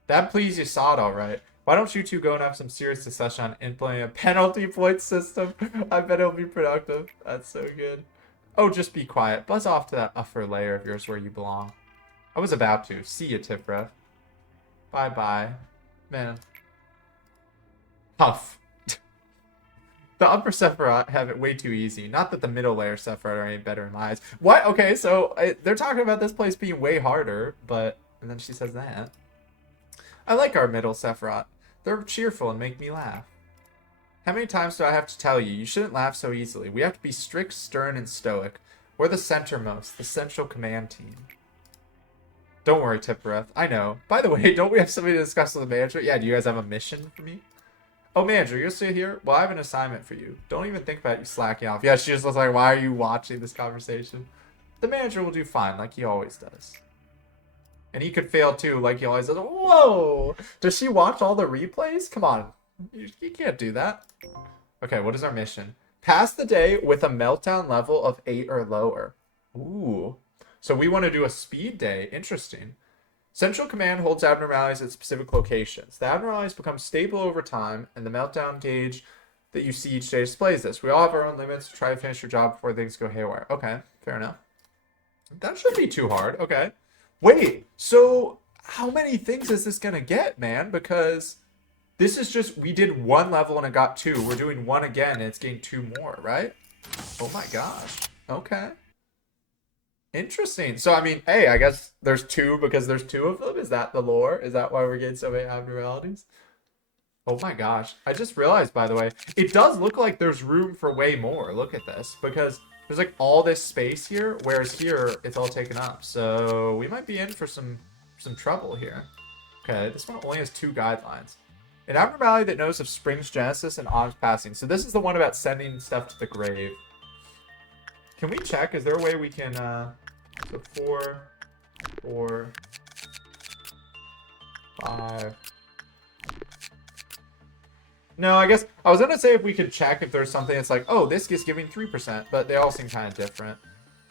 That please you saw it all right. Why don't you two go and have some serious discussion on implementing a penalty point system? I bet it'll be productive. That's so good. Oh, just be quiet. Buzz off to that upper layer of yours where you belong. I was about to. See you, Tipra. Bye-bye. Man. Huff. The upper Sephiroth have it way too easy. Not that the middle layer Sephiroth are any better in my eyes. What? Okay, so they're talking about this place being way harder, but... And then she says that. I like our middle Sephiroth. They're cheerful and make me laugh. How many times do I have to tell you? You shouldn't laugh so easily. We have to be strict, stern, and stoic. We're the centermost, the Central Command team. Don't worry, Tippereth. I know. By the way, don't we have something to discuss with the manager? Yeah, do you guys have a mission for me? Oh, manager, you'll stay here? Well, I have an assignment for you. Don't even think about you slacking off. Yeah, she just looks like, why are you watching this conversation? The manager will do fine, like he always does. And he could fail too, like he always does. Whoa! Does she watch all the replays? Come on. You can't do that. Okay, what is our mission? Pass the day with a meltdown level of 8 or lower. Ooh. So we want to do a speed day. Interesting. Central Command holds abnormalities at specific locations. The abnormalities become stable over time, and the meltdown gauge that you see each day displays this. We all have our own limits to try to finish your job before things go haywire. Okay, fair enough. That shouldn't be too hard. Okay. Wait, so how many things is this going to get, man? Because this is just, we did 1 level and it got 2. We're doing 1 again and it's getting 2 more, right? Oh my gosh. Okay. Interesting. So, I mean, hey, I guess there's 2 because there's 2 of them. Is that the lore? Is that why we're getting so many abnormalities? Oh my gosh. I just realized, by the way, it does look like there's room for way more. Look at this. Because there's like all this space here, whereas here it's all taken up. So we might be in for some trouble here. Okay, this one only has 2 guidelines. An abnormality that knows of Spring's Genesis and Autumn's passing. So this is the one about sending stuff to the grave. Can we check? Is there a way we can, so 4, 5. No, I guess I was gonna say if we could check if there's something that's like, oh, this is giving 3%, but they all seem kind of different.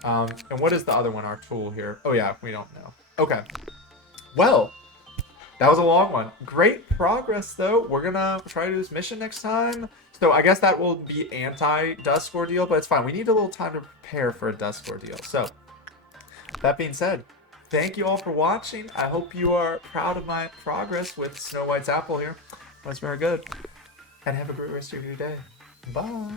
And what is the other one? Our tool here. Oh yeah, we don't know. Okay. Well, that was a long one. Great progress though. We're gonna try to do this mission next time. So I guess that will be anti-Dusk Ordeal, but it's fine. We need a little time to prepare for a Dusk Ordeal. So that being said, thank you all for watching. I hope you are proud of my progress with Snow White's apple here. That's very good. And have a great rest of your day. Bye.